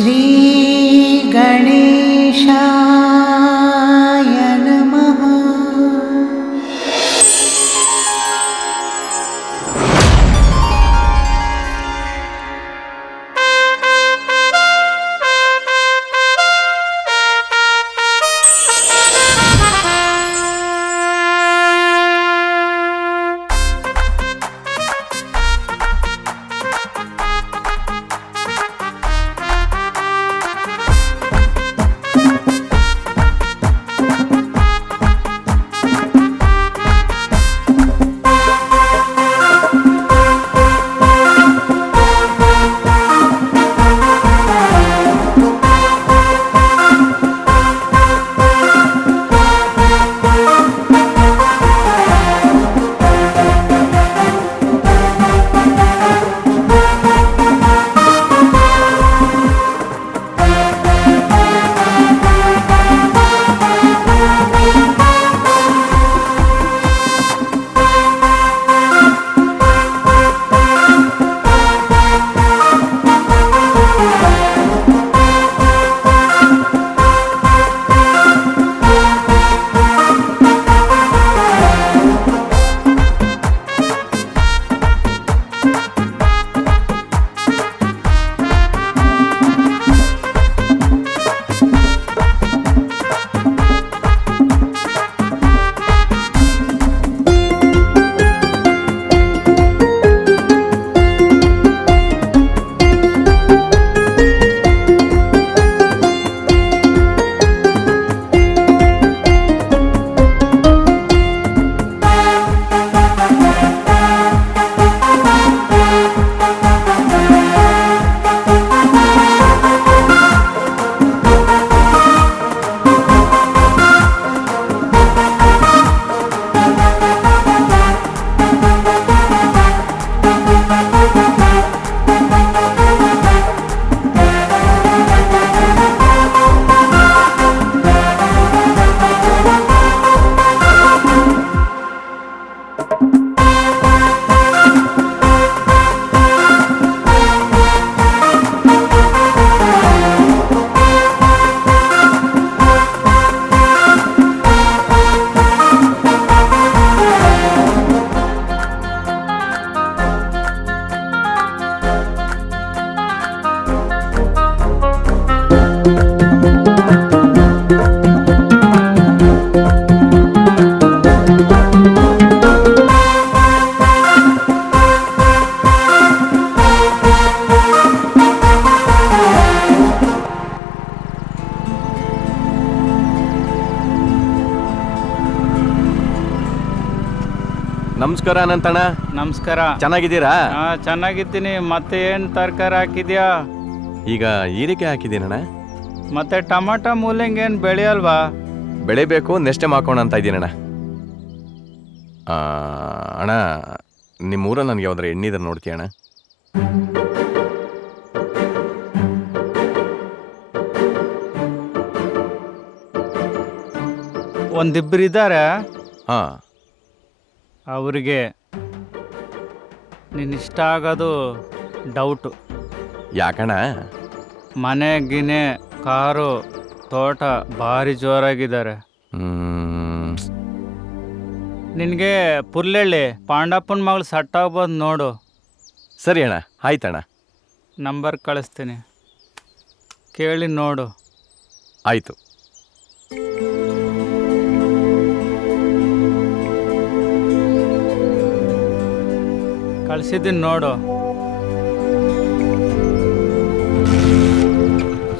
ಶ್ರೀ ಗಣೇಶಾಯ ನಮಃ. ನಮಸ್ಕಾರ ಅನಂತಣ್ಣ. ನಮಸ್ಕಾರ. ಚೆನ್ನಾಗಿದ್ದೀರಾ? ಚೆನ್ನಾಗಿದ್ದೀನಿ. ಮತ್ತೆ ಏನು ತರಕಾರಿ ಹಾಕಿದ್ಯಾ? ಈಗ ಹೀರೆಕಾಯಿ ಹಾಕಿದ್ದೀನಣ್ಣ. ಮತ್ತೆ ಟಮಾಟ ಮೂಲಂಗಿ ಏನು ಬೆಳೆಯಲ್ವಾ? ಬೆಳಿಬೇಕು, ನೆಕ್ಸ್ಟ್ ಟೈಮ್ ಹಾಕೋಣ ಅಂತ ಇದ್ದೀನಣ್ಣ. ಅಣ್ಣ, ನಿಮ್ಮ ಊರಲ್ಲಿ ನನಗೆ ಯಾವ್ದಾರ ಎಣ್ಣಿದ್ರೆ ನೋಡ್ತೀಯಣ್ಣ? ಒಂದಿಬ್ಬರು ಇದ್ದಾರೆ. ಹಾಂ, ಅವರಿಗೆ ನೀನಿಷ್ಟ ಆಗೋದು ಡೌಟು. ಯಾಕಣ್ಣ? ಮನೆ ಗಿನೆ ಕಾರು ತೋಟ ಭಾರಿ ಜೋರಾಗಿದ್ದಾರೆ. ನಿನಗೆ ಪುರ್ಲೆಳ್ಳಿ ಪಾಂಡಪ್ಪನ ಮಗಳು ಸೆಟ್ ಆಗ್ಬೋದು ನೋಡು. ಸರಿ ಅಣ್ಣ, ಆಯ್ತಣ್ಣ. ನಂಬರ್ ಕಳಿಸ್ತೀನಿ, ಕೇಳಿ ನೋಡು. ಆಯಿತು. ಕಳಿಸಿದ್ದೀನಿ ನೋಡು.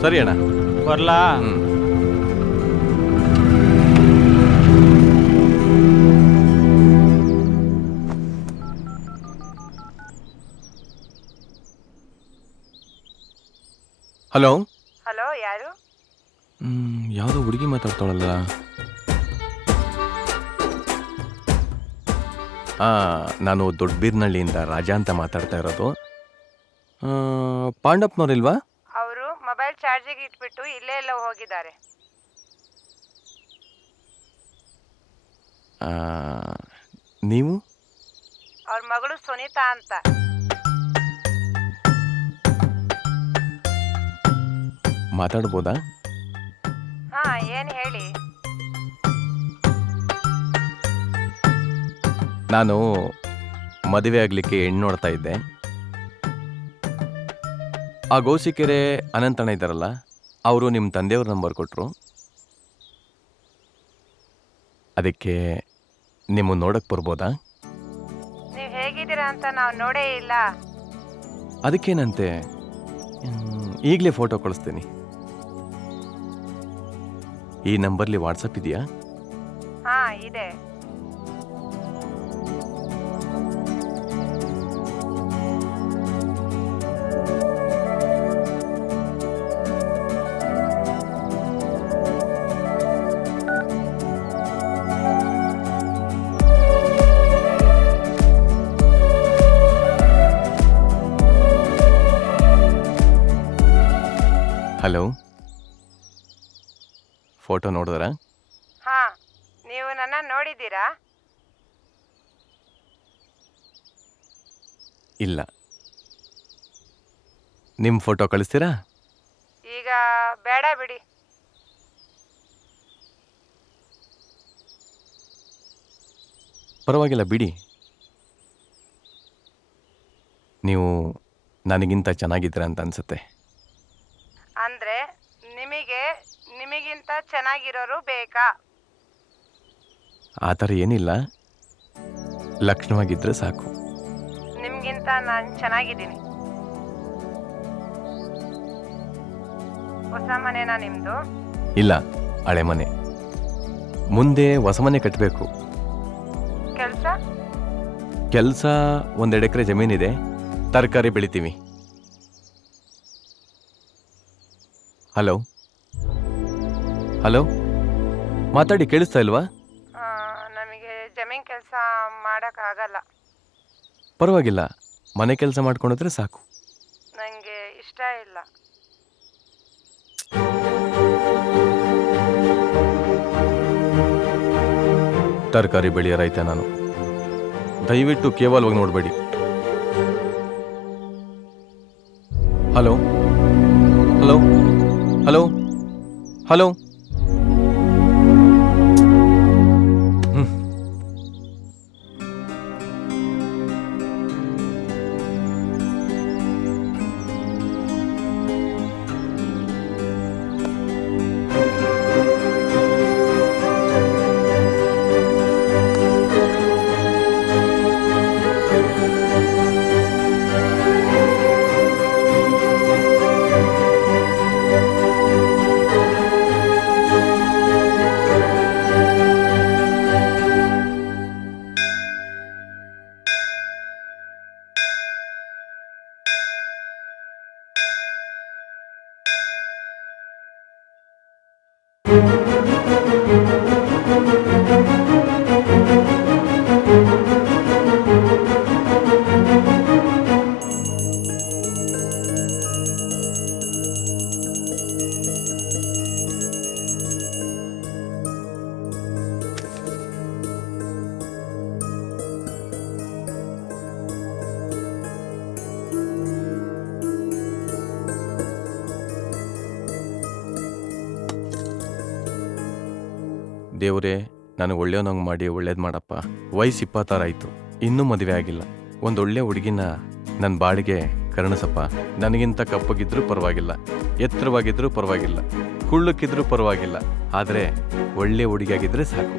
ಸರಿ ಅಣ್ಣ, ಬರ್ಲಾ? ಹಲೋ. ಹಲೋ, ಯಾರು? ಯಾವುದೋ ಹುಡುಗಿ ಮಾತಾಡ್ತಾಳಲ್ಲ. ನಾನು ದೊಡ್ಡಬೀರ್ನಹಳ್ಳಿಯಿಂದ ರಾಜಾ ಅಂತ ಮಾತಾಡ್ತಾ ಇರೋದು. ಪಾಂಡಪ್ಪನವ್ರಿಲ್ವಾ? ಅವರು ಮೊಬೈಲ್ ಚಾರ್ಜಿಗೆ ಇಟ್ಬಿಟ್ಟು ಇಲ್ಲೇ ಎಲ್ಲ ಹೋಗಿದ್ದಾರೆ. ನೀವು? ಅವ್ರ ಮಗಳು ಸುನೀತಾ ಅಂತ. ಮಾತಾಡ್ಬೋದಾ? ಹಾ, ಏನ್ ಹೇಳಿ. ನಾನು ಮದುವೆ ಆಗಲಿಕ್ಕೆ ಹೆಣ್ಣು ನೋಡ್ತಾ ಇದ್ದೆ. ಆ ಗೋಸಿಕೆರೆ ಅನಂತಣ್ಣ ಇದ್ದಾರಲ್ಲ, ಅವರು ನಿಮ್ಮ ತಂದೆಯವ್ರ ನಂಬರ್ ಕೊಟ್ಟರು. ಅದಕ್ಕೆ ನಿಮ್ಮನ್ನು ನೋಡಕ್ಕೆ ಬರ್ಬೋದಾ? ನೀವ್ ಹೇಗಿದ್ದೀರಾ ಅಂತ ನಾವು ನೋಡೇ ಇಲ್ಲ. ಅದಕ್ಕೇನಂತೆ, ಈಗಲೇ ಫೋಟೋ ಕಳಿಸ್ತೀನಿ. ಈ ನಂಬರ್ಲಿ ವಾಟ್ಸಪ್ ಇದೆಯಾ? ಹಾ, ಇದೆ. ಹಲೋ, ಫೋಟೋ ನೋಡಿದ್ರಾ? ಹಾ, ನೀವು ನನ್ನ ನೋಡಿದ್ದೀರಾ? ಇಲ್ಲ. ನಿಮ್ಮ ಫೋಟೋ ಕಳಿಸ್ತೀರಾ? ಈಗ ಬೇಡ ಬಿಡಿ. ಪರವಾಗಿಲ್ಲ ಬಿಡಿ. ನೀವು ನನಗಿಂತ ಚೆನ್ನಾಗಿದ್ದೀರ ಅಂತ ಅನ್ಸುತ್ತೆ. ಅಂದ್ರೆ ನಿಮಗಿಂತ ಚೆನ್ನಾಗಿರೋರು ಬೇಕಾ? ಆ ಥರ ಏನಿಲ್ಲ, ಲಕ್ಷಣವಾಗಿದ್ದರೆ ಸಾಕು. ನಿಮ್ಗಿಂತ ನಾನು ಚೆನ್ನಾಗಿದ್ದೀನಿ. ಹೊಸ ಮನೆನಾ ನಿಮ್ದು? ಇಲ್ಲ, ಹಳೆ ಮನೆ. ಮುಂದೆ ಹೊಸ ಮನೆ ಕಟ್ಟಬೇಕು. ಕೆಲಸ 1-2 ಎಕರೆ ಜಮೀನಿದೆ, ತರಕಾರಿ ಬೆಳಿತೀವಿ. ಹಲೋ ಹಲೋ, ಮಾತಾಡಿ, ಕೇಳಿಸ್ತಾ ಇಲ್ವಾ? ನಮಗೆ ಜಮೀನ್ ಕೆಲಸ ಮಾಡೋಕ್ಕಾಗಲ್ಲ. ಪರವಾಗಿಲ್ಲ, ಮನೆ ಕೆಲಸ ಮಾಡ್ಕೊಂಡಿದ್ರೆ ಸಾಕು. ನನಗೆ ಇಷ್ಟ ಇಲ್ಲ. ತರಕಾರಿ ಬೆಳೆಯೋ ರೈತ ನಾನು. ದಯವಿಟ್ಟು ಕೇವಲವಾಗಿ ನೋಡಬೇಡಿ. Hello hello hello hello. ದೇವರೇ, ನನಗೆ ಒಳ್ಳೆಯವನಂಗೆ ಮಾಡಿ ಒಳ್ಳೇದು ಮಾಡಪ್ಪ. ವಯಸ್ಸು 26 ಆಯಿತು, ಇನ್ನೂ ಮದುವೆ ಆಗಿಲ್ಲ. ಒಂದೊಳ್ಳೆ ಹುಡುಗಿನ ನನ್ನ ಬಾಡಿಗೆ ಕರುಣಿಸಪ್ಪ. ನನಗಿಂತ ಕಪ್ಪಗಿದ್ರೂ ಪರವಾಗಿಲ್ಲ, ಎತ್ತರವಾಗಿದ್ರೂ ಪರವಾಗಿಲ್ಲ, ಕುಳ್ಳಕ್ಕಿದ್ರೂ ಪರವಾಗಿಲ್ಲ, ಆದರೆ ಒಳ್ಳೆ ಹುಡುಗಿಯಾಗಿದ್ದರೆ ಸಾಕು.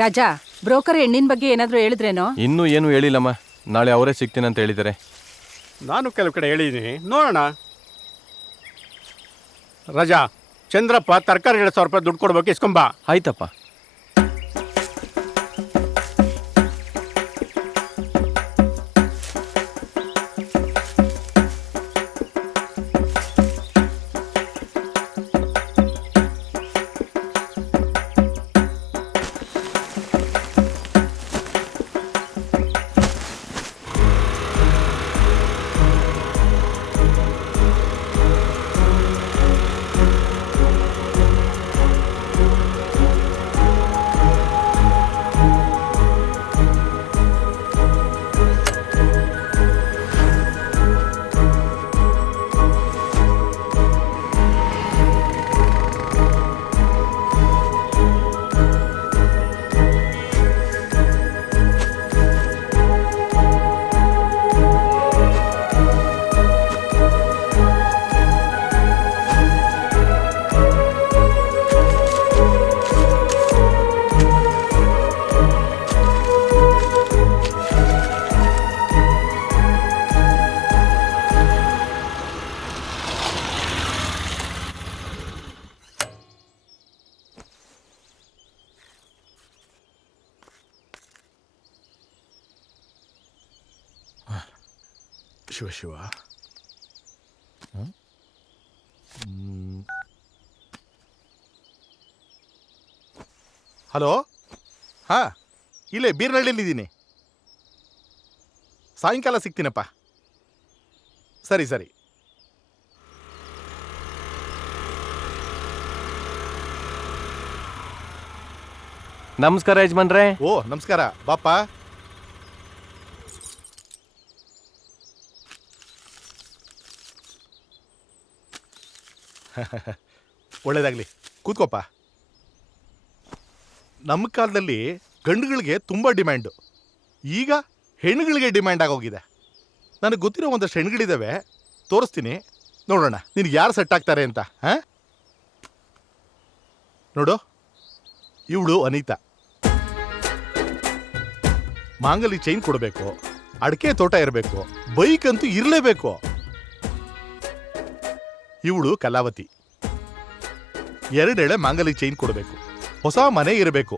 ರಾಜಾ, ಬ್ರೋಕರ್ ಹೆಣ್ಣಿನ ಬಗ್ಗೆ ಏನಾದರೂ ಹೇಳಿದ್ರೇನೋ? ಇನ್ನೂ ಏನು ಹೇಳಿಲ್ಲಮ್ಮ, ನಾಳೆ ಅವರೇ ಸಿಗ್ತೀನಿ ಅಂತ ಹೇಳಿದ್ದಾರೆ. ನಾನು ಕೆಲವು ಕಡೆ ಹೇಳಿದ್ದೀನಿ, ನೋಡೋಣ. ರಜಾ, ಚಂದ್ರಪ್ಪ ತರಕಾರಿ 2,000 ರೂಪಾಯಿ ದುಡ್ಡು ಕೊಡ್ಬೇಕು, ಇಸ್ಕೊಂಬ. ಆಯ್ತಪ್ಪ. ಶಿವ ಶಿವ. ಹಲೋ, ಹಾ, ಇಲ್ಲೇ ಬೀರ್ನಳ್ಳಿಲಿದ್ದೀನಿ. ಸಾಯಂಕಾಲ ಸಿಗ್ತೀನಪ್ಪ. ಸರಿ ಸರಿ. ನಮಸ್ಕಾರ ಯಜಮಾನ್ರೆ. ಓ ನಮಸ್ಕಾರ, ಬಾಪ. ಒಳ್ಳೇದಾಗ್ಲಿ, ಕೂತ್ಕೋಪ. ನಮ್ಮ ಕಾಲದಲ್ಲಿ ಗಂಡುಗಳಿಗೆ ತುಂಬ ಡಿಮ್ಯಾಂಡು, ಈಗ ಹೆಣ್ಣುಗಳಿಗೆ ಡಿಮ್ಯಾಂಡ್ ಆಗೋಗಿದೆ. ನನಗೆ ಗೊತ್ತಿರೋ ಒಂದಷ್ಟು ಹೆಣ್ಣುಗಳಿದ್ದಾವೆ, ತೋರಿಸ್ತೀನಿ, ನೋಡೋಣ ನಿನಗೆ ಯಾರು ಸೆಟ್ ಆಗ್ತಾರೆ ಅಂತ. ಹಾಂ, ನೋಡು, ಇವಳು ಅನಿತಾ. ಮಾಂಗಲಿ ಚೈನ್ ಕೊಡಬೇಕು, ಅಡಿಕೆ ತೋಟ ಇರಬೇಕು, ಬೈಕ್ ಅಂತೂ ಇರಲೇಬೇಕು. ಇವಳು ಕಲಾವತಿ. 2 ಎಳೆ ಮಾಂಗಲಿ ಚೈನ್ ಕೊಡಬೇಕು, ಹೊಸ ಮನೆ ಇರಬೇಕು,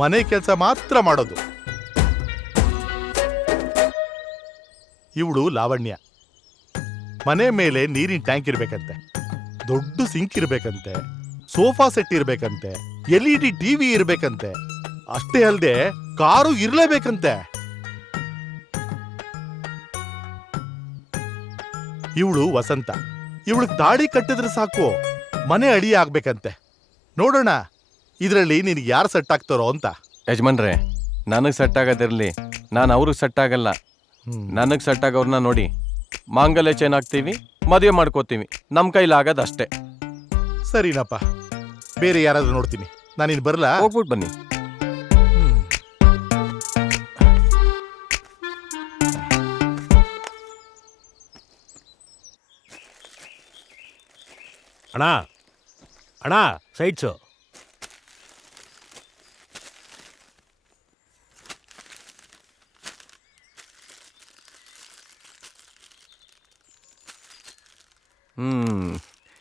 ಮನೆ ಕೆಲಸ ಮಾತ್ರ ಮಾಡೋದು. ಇವಳು ಲಾವಣ್ಯ. ಮನೆ ಮೇಲೆ ನೀರಿನ ಟ್ಯಾಂಕ್ ಇರ್ಬೇಕಂತೆ, ದೊಡ್ಡ ಸಿಂಕ್ ಇರ್ಬೇಕಂತೆ, ಸೋಫಾ ಸೆಟ್ ಇರ್ಬೇಕಂತೆ, LED ಟಿವಿ ಇರ್ಬೇಕಂತೆ, ಅಷ್ಟೇ ಅಲ್ಲದೆ ಕಾರು ಇರ್ಲೇಬೇಕಂತೆ. ಇವಳು ವಸಂತ. ಇವಳು ತಾಳಿ ಕಟ್ಟಿದ್ರೆ ಸಾಕು, ಮನೆ ಅಡಿ ಆಗ್ಬೇಕಂತೆ. ನೋಡೋಣ ಇದರಲ್ಲಿ ನಿನಗೆ ಯಾರು ಸೆಟ್ ಆಗ್ತಾರೋ ಅಂತ. ಯಜಮಾನ್ರೆ, ನನಗೆ ಸೆಟ್ ಆಗೋದಿರಲಿ, ನಾನು ಅವ್ರಿಗೆ ಸೆಟ್ ಆಗಲ್ಲ. ನನಗೆ ಸೆಟ್ ಆಗೋರ್ನ ನೋಡಿ ಮಾಂಗಲ್ಯ ಚೈನ್ ಹಾಕ್ತೀವಿ, ಮದುವೆ ಮಾಡ್ಕೋತೀವಿ. ನಮ್ಮ ಕೈಲಾಗದ ಅಷ್ಟೇ. ಸರಿನಪ್ಪ, ಬೇರೆ ಯಾರಾದ್ರೂ ನೋಡ್ತೀನಿ. ನಾನಿನ್ ಬರಲಾ? ಹೋಗ್ಬಿಟ್ಟು ಬನ್ನಿ. ಅಣ್ಣ ಅಣ್ಣ, ಸೈಡ್ಸು.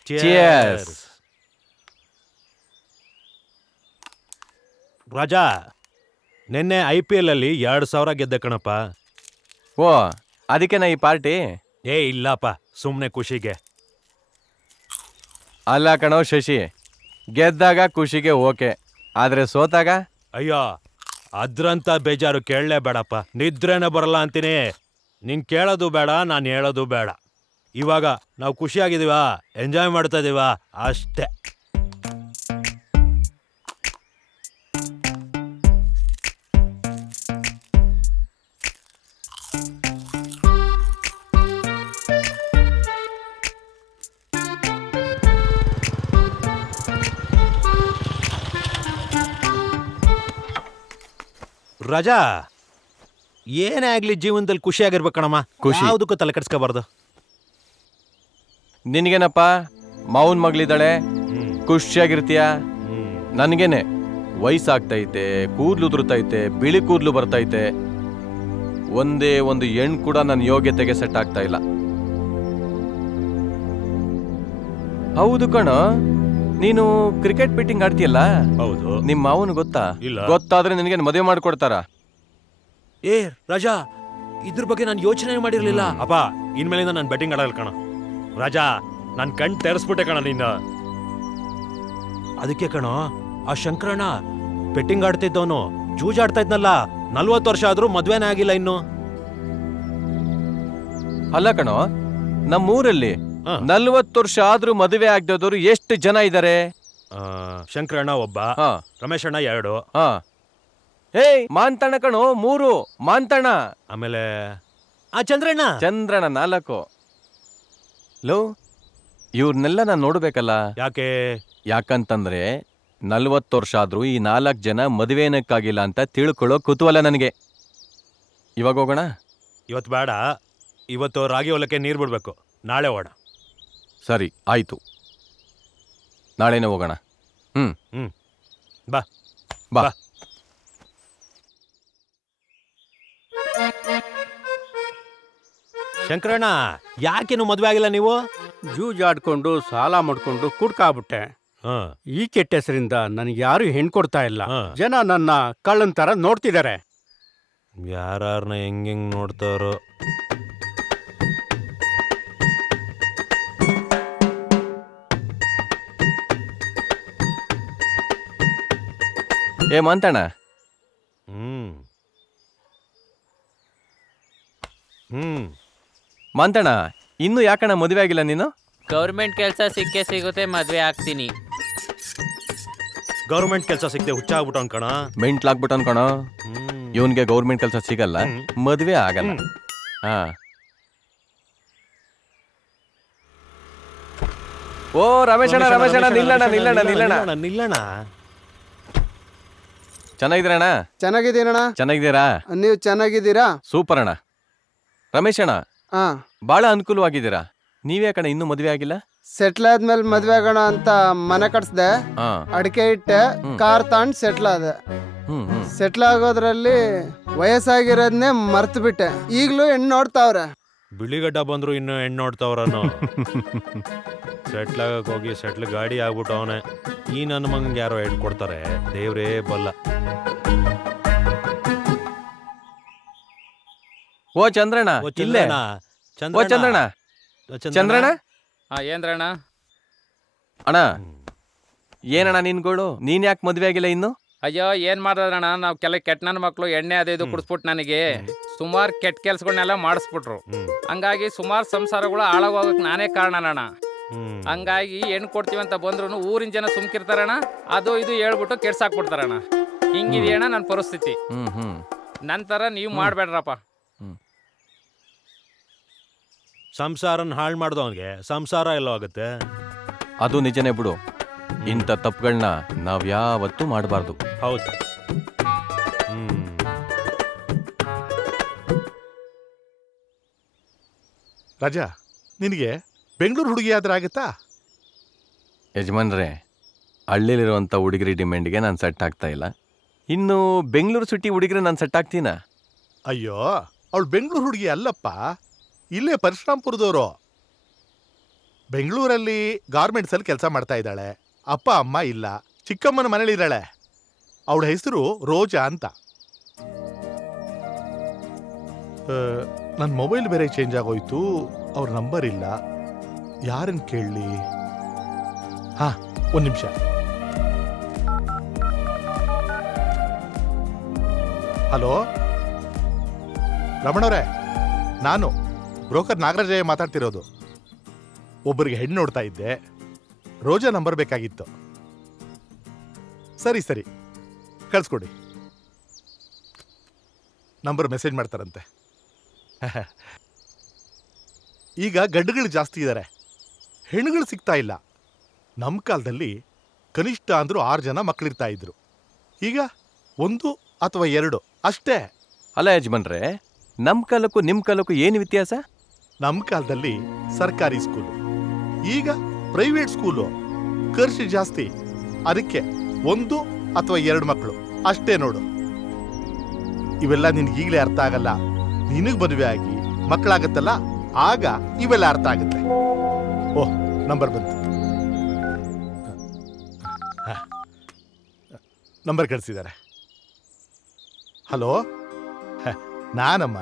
Cheers. ರಾಜಾ, ನಿನ್ನೆ IPL ಅಲ್ಲಿ 2,000 ಗೆದ್ದೆ ಕಣಪ್ಪ. ಓ, ಅದಕ್ಕೆನಾ ಈ ಪಾರ್ಟಿ? ಏ ಇಲ್ಲಪ್ಪ, ಸುಮ್ಮನೆ ಖುಷಿಗೆ. ಅಲ್ಲ ಕಣೋ ಶಶಿ, ಗೆದ್ದಾಗ ಖುಷಿಗೆ ಓಕೆ, ಆದ್ರೆ ಸೋತಾಗ? ಅಯ್ಯೋ, ಅದ್ರಂತ ಬೇಜಾರು ಕೇಳಲೇ ಬೇಡಪ್ಪ. ನಿದ್ರೇನೆ ಬರಲ್ಲ ಅಂತೀನಿ. ನೀನ್ ಕೇಳೋದು ಬೇಡ, ನಾನು ಹೇಳೋದು ಬೇಡ. ಇವಾಗ ನಾವು ಖುಷಿಯಾಗಿದ್ದೀವಾ, ಎಂಜಾಯ್ ಮಾಡ್ತಾ ಇದೀವಾ, ಅಷ್ಟೇ. ರಾಜಾ, ಏನೇ ಆಗ್ಲಿ ಜೀವನದಲ್ಲಿ ಖುಷಿಯಾಗಿರ್ಬೇಕಣಮ್ಮ. ಖುಷಿ. ಯಾವುದಕ್ಕೂ ತಲೆ ಕೆಡ್ಸ್ಕೋಬಾರ್ದು. ನಿನಗೇನಪ್ಪ, ಮಾವನ್ ಮಗಳಿದ್ದಾಳೆ, ಖುಷಿಯಾಗಿರ್ತೀಯ. ನನಗೇನೆ ವಯಸ್ಸಾಗ್ತೈತೆ, ಕೂದ್ಲು ಉದುರ್ತೈತೆ, ಬಿಳಿ ಕೂದ್ಲು ಬರ್ತೈತೆ. ಒಂದೇ ಒಂದು ಹೆಣ್ಣು ಕೂಡ ನನ್ನ ಯೋಗ್ಯತೆಗೆ ಸೆಟ್ ಆಗ್ತಾ ಇಲ್ಲ. ಹೌದು ಕಣ, ನೀನು ಕ್ರಿಕೆಟ್ ಬೆಟ್ಟಿಂಗ್ ಆಡ್ತೀಯಲ್ಲ? ಹೌದು. ನಿಮ್ ಮಾವನ್ ಗೊತ್ತಾ? ಇಲ್ಲ. ಗೊತ್ತಾದ್ರೆ ನಿನಗೆ ಮದುವೆ ಮಾಡ್ಕೊಡ್ತಾರ? ಏ ರಾಜಾ, ಇದ್ರ ಬಗ್ಗೆ ನಾನು ಯೋಚನೆ ಮಾಡಿರ್ಲಿಲ್ಲ. ಅಪ್ಪ, ಇನ್ಮೇಲಿಂದ ನಾನು ಬೆಟ್ಟಿಂಗ್ ಆಡಲ್ಲ ಕಣ. ರಾಜಾ, ನಾನು ಕಣ್ ತೆರೆಸ್ಬಿಟ್ಟೆ ಕಣ ನಿನ್ನ. ಅದಕ್ಕೆ ಕಣ, ಆ ಶಂಕರಣ್ಣ ಬೆಟ್ಟಿಂಗ್ ಆಡ್ತಿದ್ದವನು ಜೂಜಾಡ್ತಾ ಇದ್ನಲ್ಲ, 40 ವರ್ಷ ಆದ್ರೂ ಮದ್ವೆನೇ ಆಗಿಲ್ಲ ಇನ್ನು. ಅಲ್ಲ ಕಣೋ, ನಮ್ಮೂರಲ್ಲಿ ಹಾ. 40 ವರ್ಷ ಆದ್ರೂ ಮದುವೆ ಆಗದವರು ಎಷ್ಟು ಜನ ಇದ್ದಾರೆ? ಶಂಕರಣ್ಣ ಒಬ್ಬ, ಹಾ ರಮೇಶಣ್ಣ 2, ಹಾ ಏಯ್ ಮಾಂತಣ್ಣ ಕಣೋ 3, ಮಾಂತಣ್ಣ. ಆಮೇಲೆ ಆ ಚಂದ್ರಣ್ಣ. ಚಂದ್ರಣ್ಣ 4. ಲೋ, ಇವ್ರನ್ನೆಲ್ಲ ನಾನು ನೋಡ್ಬೇಕಲ್ಲ. ಯಾಕೆ? ಯಾಕಂತಂದ್ರೆ 40 ವರ್ಷ ಆದ್ರೂ ಈ 4 ಜನ ಮದುವೆನಕ್ಕಾಗಿಲ್ಲ ಅಂತ ತಿಳ್ಕೊಳ್ಳೋ ಕುತೂಹಲ ನನಗೆ. ಇವಾಗ ಹೋಗೋಣ? ಇವತ್ತು ಬೇಡ, ಇವತ್ತು ರಾಗಿ ಹೊಲಕ್ಕೆ ನೀರು ಬಿಡ್ಬೇಕು. ನಾಳೆ ಹೋಗೋಣ. ಸರಿ, ಆಯ್ತು, ನಾಳೆನೇ ಹೋಗೋಣ. ಬಾ ಬಾ. ಬಾ. ಶಂಕರಣ್ಣ, ಯಾಕೇನು ಮದ್ವೆ ಆಗಿಲ್ಲ ನೀವು? ಜೂಜಾಡ್ಕೊಂಡು ಸಾಲ ಮಾಡ್ಕೊಂಡು ಕುಡ್ಕಾಬಿಟ್ಟೆ. ಈ ಕೆಟ್ಟ ಹೆಸರಿಂದ ನನಗೆ ಯಾರು ಹೆಣ್ ಕೊಡ್ತಾ ಇಲ್ಲ. ಜನ ನನ್ನ ಕಳ್ಳನ್ ತರ ನೋಡ್ತಿದ್ದಾರೆ. ಯಾರನ್ನ ಹೆಂಗ್ ನೋಡ್ತಾರೋ. ಏ ಮಂತಣ್ಣ, ಹ್ಮ್ ಹ್ಮ್ ಮಂತಣ್ಣ, ಇನ್ನೂ ಯಾಕಣ್ಣ ಮದುವೆ ಆಗಿಲ್ಲ ನೀನು? ಗೌರ್ಮೆಂಟ್ ಕೆಲಸ ಸಿಕ್ಕೇ ಸಿಗುತ್ತೆ, ಮದ್ವೆ ಆಗ್ತೀನಿ. ಗೌರ್ಮೆಂಟ್ ಕೆಲಸ ಸಿಗದೆ ಹುಚ್ಚ ಆಗ್ಬಿಟ್ಟು ಕಣ. ಮೆಂಟ್ಲಾಗ್ಬಿಟ್ಟು ಅನ್ಕೋಣೋ, ಇವನ್ಗೆ ಗೌರ್ಮೆಂಟ್ ಕೆಲಸ ಸಿಗಲ್ಲ, ಮದುವೆ ಆಗಲ್ಲ. ಹಾ. ಓ ರಮೇಶಣ್ಣ, ರಮೇಶಣ್ಣ, ನಿಲ್ಲಣ್ಣ. ಚೆನ್ನಾಗಿದ್ದೀರಣ್ಣ? ಚೆನ್ನಾಗಿದ್ದೀನಣ್ಣ. ಚೆನ್ನಾಗಿದ್ದೀರಾ? ನೀವು ಚೆನ್ನಾಗಿದ್ದೀರಾ? ಸೂಪರ್ ಅಣ್ಣ. ರಮೇಶಣ್ಣ, ಹಾ, ಬಹಳ ಅನುಕೂಲವಾಗಿದ್ದೀರಾ. ನೀವೇ ಕಣ ಇನ್ನೂ ಮದುವೆ ಆಗಿಲ್ಲ? ಸೆಟ್ಲ್ ಆದ್ಮೇಲೆ ಮದ್ವೆ ಆಗೋಣ ಅಂತ ಮನೆ ಕಟ್ಸ್ದೆ, ಹಾ. ಅಡಿಕೆ ಇಟ್ಟೆ, ಕಾರ್ ತಗೊಂಡ್ ಸೆಟ್ಲ್ ಆದೆ. ಸೆಟ್ಲ್ ಆಗೋದ್ರಲ್ಲಿ ವಯಸ್ಸಾಗಿರೋದ್ನೇ ಮರ್ತು ಬಿಟ್ಟೆ. ಈಗ್ಲೂ ಹೆಣ್ಣು ನೋಡ್ತಾವ್ರೆ. ಬಿಳಿಗಡ್ಡ ಬಂದ್ರು ಇನ್ನು ಹೆಣ್ಣು ನೋಡ್ತಾವ್ರನು. ಸೆಟ್ಲ್ ಆಗಕ್ ಹೋಗಿ ಸೆಟ್ಲ್ ಗಾಡಿ ಆಗ್ಬಿಟ್ಟು ಅವನೇ. ಈ ನನ್ನ ಮಗಂಗೆ ಯಾರೋ ಹೆಣ್ಣು ಕೊಡ್ತಾರೆ, ದೇವ್ರೇ ಬಲ್ಲ. ಓ ಚಂದ್ರಣ್ಣ, ಓ ಇಲ್ಲೇ. ಚಂದ್ರಣ್ಣ, ಓ ಚಂದ್ರಣ್ಣ, ಚಂದ್ರಣ್ಣ. ಏನ್ರಣ್ಣ? ಅಣ್ಣ, ಏನಣ್ಣ ನಿನ್ಗಳು? ನೀನ್ ಯಾಕೆ ಮದ್ವೆ ಆಗಿಲ್ಲ ಇನ್ನು? ಅಯ್ಯೋ, ಏನ್ ಮಾಡೋದಣ್ಣ, ನಾವು ಕೆಲ ಕೆಟ್ಟ ನನ್ನ ಮಕ್ಳು ಎಣ್ಣೆ ಅದು ಇದು ಕುಡಿಸ್ಬಿಟ್ಟು ನನಗೆ ಸುಮಾರು ಕೆಟ್ಟ ಕೆಲ್ಸಗಳನ್ನೆಲ್ಲ ಮಾಡಿಸ್ಬಿಟ್ರು. ಹಂಗಾಗಿ ಸುಮಾರು ಸಂಸಾರಗಳು ಹಾಳಾಗೋಗಕ್ ನಾನೇ ಕಾರಣನಣ್ಣ. ಹಂಗಾಗಿ ಹೆಣ್ಣು ಕೊಡ್ತೀವಿ ಅಂತ ಬಂದ್ರು ಊರಿನ ಜನ ಸುಮ್ಕಿರ್ತಾರಣ್ಣ, ಅದು ಇದು ಹೇಳ್ಬಿಟ್ಟು ಕೆಡ್ಸಾಕ್ಬಿಡ್ತಾರಣ್ಣ. ಹಿಂಗಿದೆಯಣ್ಣ ನನ್ನ ಪರಿಸ್ಥಿತಿ. ನಂತರ ನೀವು ಮಾಡ್ಬೇಡ್ರಪ್ಪ. ಸಂಸಾರನ ಹಾಳು ಮಾಡ್ದವನ್ಗೆ ಸಂಸಾರ ಎಲ್ಲೋ ಆಗುತ್ತೆ. ಅದು ನಿಜನೇ ಬಿಡು. ಇಂಥ ತಪ್ಪುಗಳನ್ನ ನಾವ್ ಯಾವತ್ತೂ ಮಾಡಬಾರ್ದು. ಹೌದು. ರಾಜಾ, ನಿನಗೆ ಬೆಂಗಳೂರು ಹುಡುಗಿ ಆದ್ರೆ ಆಗುತ್ತಾ? ಯಜಮಾನ್ರೆ, ಹಳ್ಳಿಲಿರುವಂಥ ಹುಡುಗರಿ ಡಿಮ್ಯಾಂಡ್ಗೆ ನಾನು ಸೆಟ್ ಆಗ್ತಾ ಇಲ್ಲ. ಇನ್ನು ಬೆಂಗಳೂರು ಸಿಟಿ ಹುಡುಗರೆ ನಾನು ಸೆಟ್ ಆಗ್ತೀನ? ಅಯ್ಯೋ, ಅವಳು ಬೆಂಗಳೂರು ಹುಡುಗಿ ಅಲ್ಲಪ್ಪ, ಇಲ್ಲೇ ಪರಶುರಾಂಪುರದವರು. ಬೆಂಗಳೂರಲ್ಲಿ ಗಾರ್ಮೆಂಟ್ಸಲ್ಲಿ ಕೆಲಸ ಮಾಡ್ತಾ ಇದ್ದಾಳೆ. ಅಪ್ಪ ಅಮ್ಮ ಇಲ್ಲ, ಚಿಕ್ಕಮ್ಮನ ಮನೇಲಿದ್ದಾಳೆ. ಅವಳ ಹೆಸರು ರೋಜಾ ಅಂತ. ನನ್ನ ಮೊಬೈಲ್ ಬೇರೆ ಚೇಂಜ್ ಆಗೋಯ್ತು, ಅವ್ರ ನಂಬರ್ ಇಲ್ಲ. ಯಾರನ್ನು ಕೇಳಲಿ? ಹಾ, ಒಂದು ನಿಮಿಷ. ಹಲೋ ರಮಣವ್ರೆ, ನಾನು ಬ್ರೋಕರ್ ನಾಗರಾಜಯ್ಯ ಮಾತಾಡ್ತಿರೋದು. ಒಬ್ಬರಿಗೆ ಹೆಣ್ಣು ನೋಡ್ತಾ ಇದ್ದೆ, ರೋಜಾ ನಂಬರ್ ಬೇಕಾಗಿತ್ತು. ಸರಿ ಸರಿ, ಕಳಿಸ್ಕೊಡಿ. ನಂಬರ್ ಮೆಸೇಜ್ ಮಾಡ್ತಾರಂತೆ. ಈಗ ಗಡ್ಡುಗಳು ಜಾಸ್ತಿ ಇದ್ದಾರೆ, ಹೆಣ್ಣುಗಳು ಸಿಗ್ತಾ ಇಲ್ಲ. ನಮ್ಮ ಕಾಲದಲ್ಲಿ ಕನಿಷ್ಠ ಅಂದ್ರೂ 6 ಜನ ಮಕ್ಕಳಿರ್ತಾ ಇದ್ರು. ಈಗ 1 ಅಥವಾ 2 ಅಷ್ಟೇ. ಅಲ್ಲ ಯಜಮಾನ್ರೆ, ನಮ್ಮ ಕಾಲಕ್ಕೂ ನಿಮ್ಮ ಕಾಲಕ್ಕೂ ಏನು ವ್ಯತ್ಯಾಸ? ನಮ್ಮ ಕಾಲದಲ್ಲಿ ಸರ್ಕಾರಿ ಸ್ಕೂಲು, ಈಗ ಪ್ರೈವೇಟ್ ಸ್ಕೂಲು. ಖರ್ಚು ಜಾಸ್ತಿ, ಅದಕ್ಕೆ 1 ಅಥವಾ 2 ಮಕ್ಕಳು ಅಷ್ಟೇ ನೋಡು. ಇವೆಲ್ಲ ನಿನ್ಗೆ ಈಗಲೇ ಅರ್ಥ ಆಗಲ್ಲ. ನಿನಗೆ ಮದುವೆ ಆಗಿ ಮಕ್ಕಳಾಗತ್ತಲ್ಲ, ಆಗ ಇವೆಲ್ಲ ಅರ್ಥ ಆಗುತ್ತೆ. ಓಹ್, ನಂಬರ್ ಬಂತು. ನಂಬರ್ ಕಳಿಸಿದ್ದಾರೆ. ಹಲೋ, ನಾನಮ್ಮ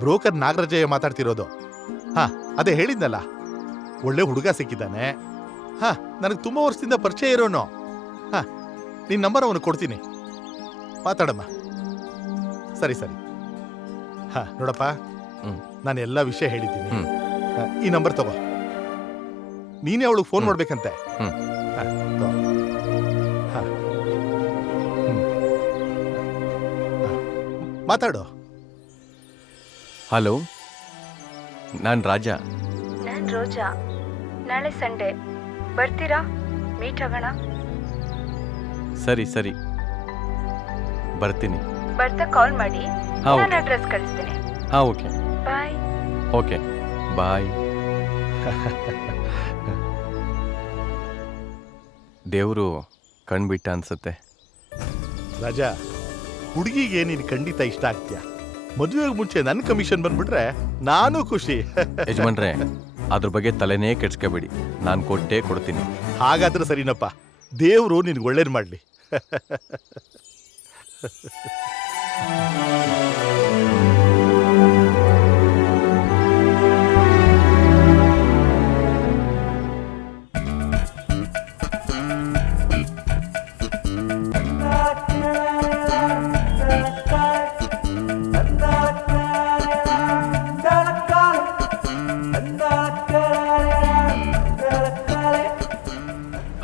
ಬ್ರೋಕರ್ ನಾಗರಾಜಯ್ಯ ಮಾತಾಡ್ತಿರೋದು. ಹಾ, ಅದೇ ಹೇಳಿದ್ನಲ್ಲ, ಒಳ್ಳೆ ಹುಡುಗ ಸಿಕ್ಕಿದ್ದಾನೆ. ಹಾ, ನನಗೆ ತುಂಬ ವರ್ಷದಿಂದ ಪರಿಚಯ ಇರೋನು. ಹಾ, ನಿನ್ನ ನಂಬರ್ ಅವನು ಕೊಡ್ತೀನಿ, ಮಾತಾಡಮ್ಮ. ಸರಿ ಸರಿ. ಹಾ, ನೋಡಪ್ಪ, ನಾನು ಎಲ್ಲ ವಿಷಯ ಹೇಳಿದ್ದೀನಿ. ಈ ನಂಬರ್ ತಗೋ, ನೀನೇ ಅವಳಿಗೆ ಫೋನ್ ಮಾಡ್ಬೇಕಂತೆ. ಮಾತಾಡು. ಹಲೋ, ನಾನು ರಾಜ. ನಾನು ರೋಜಾ. ನಾಳೆ ಸಂಡೇ ಬರ್ತೀರಾ? ಮೀಟ್ ಆಗೋಣ. ಸರಿ ಸರಿ, ಬರ್ತೀನಿ. ಬರ್ತಾ ಕಾಲ್ ಮಾಡಿ, ಹಾ, ನಾನು ಓಕೆ. ಅಡ್ರೆಸ್ ಕಳಿಸ್ತೀನಿ. ಹಾ, ಓಕೆ ಬಾಯ್. ಓಕೆ, ಬಾಯ್. ದೇವರು ಕಣ್ಬಿಟ್ಟ ಅನ್ಸುತ್ತೆ. ರಾಜಾ, ಹುಡುಗಿಗೆ ನೀನು ಖಂಡಿತ ಇಷ್ಟ ಆಗ್ತೀಯ. ಮದುವೆಗೆ ಮುಂಚೆ ನನ್ನ ಕಮಿಷನ್ ಬಂದ್ಬಿಟ್ರೆ ನಾನು ಖುಷಿ. ಯಜಮಾನ್ರೆ, ಅದ್ರ ಬಗ್ಗೆ ತಲೆನೇ ಕೆಡ್ಸ್ಕೋಬೇಡಿ, ನಾನು ಕೊಟ್ಟೇ ಕೊಡ್ತೀನಿ. ಹಾಗಾದ್ರೆ ಸರಿನಪ್ಪ, ದೇವರು ನಿನ್ಗೆ ಒಳ್ಳೇದು ಮಾಡಲಿ.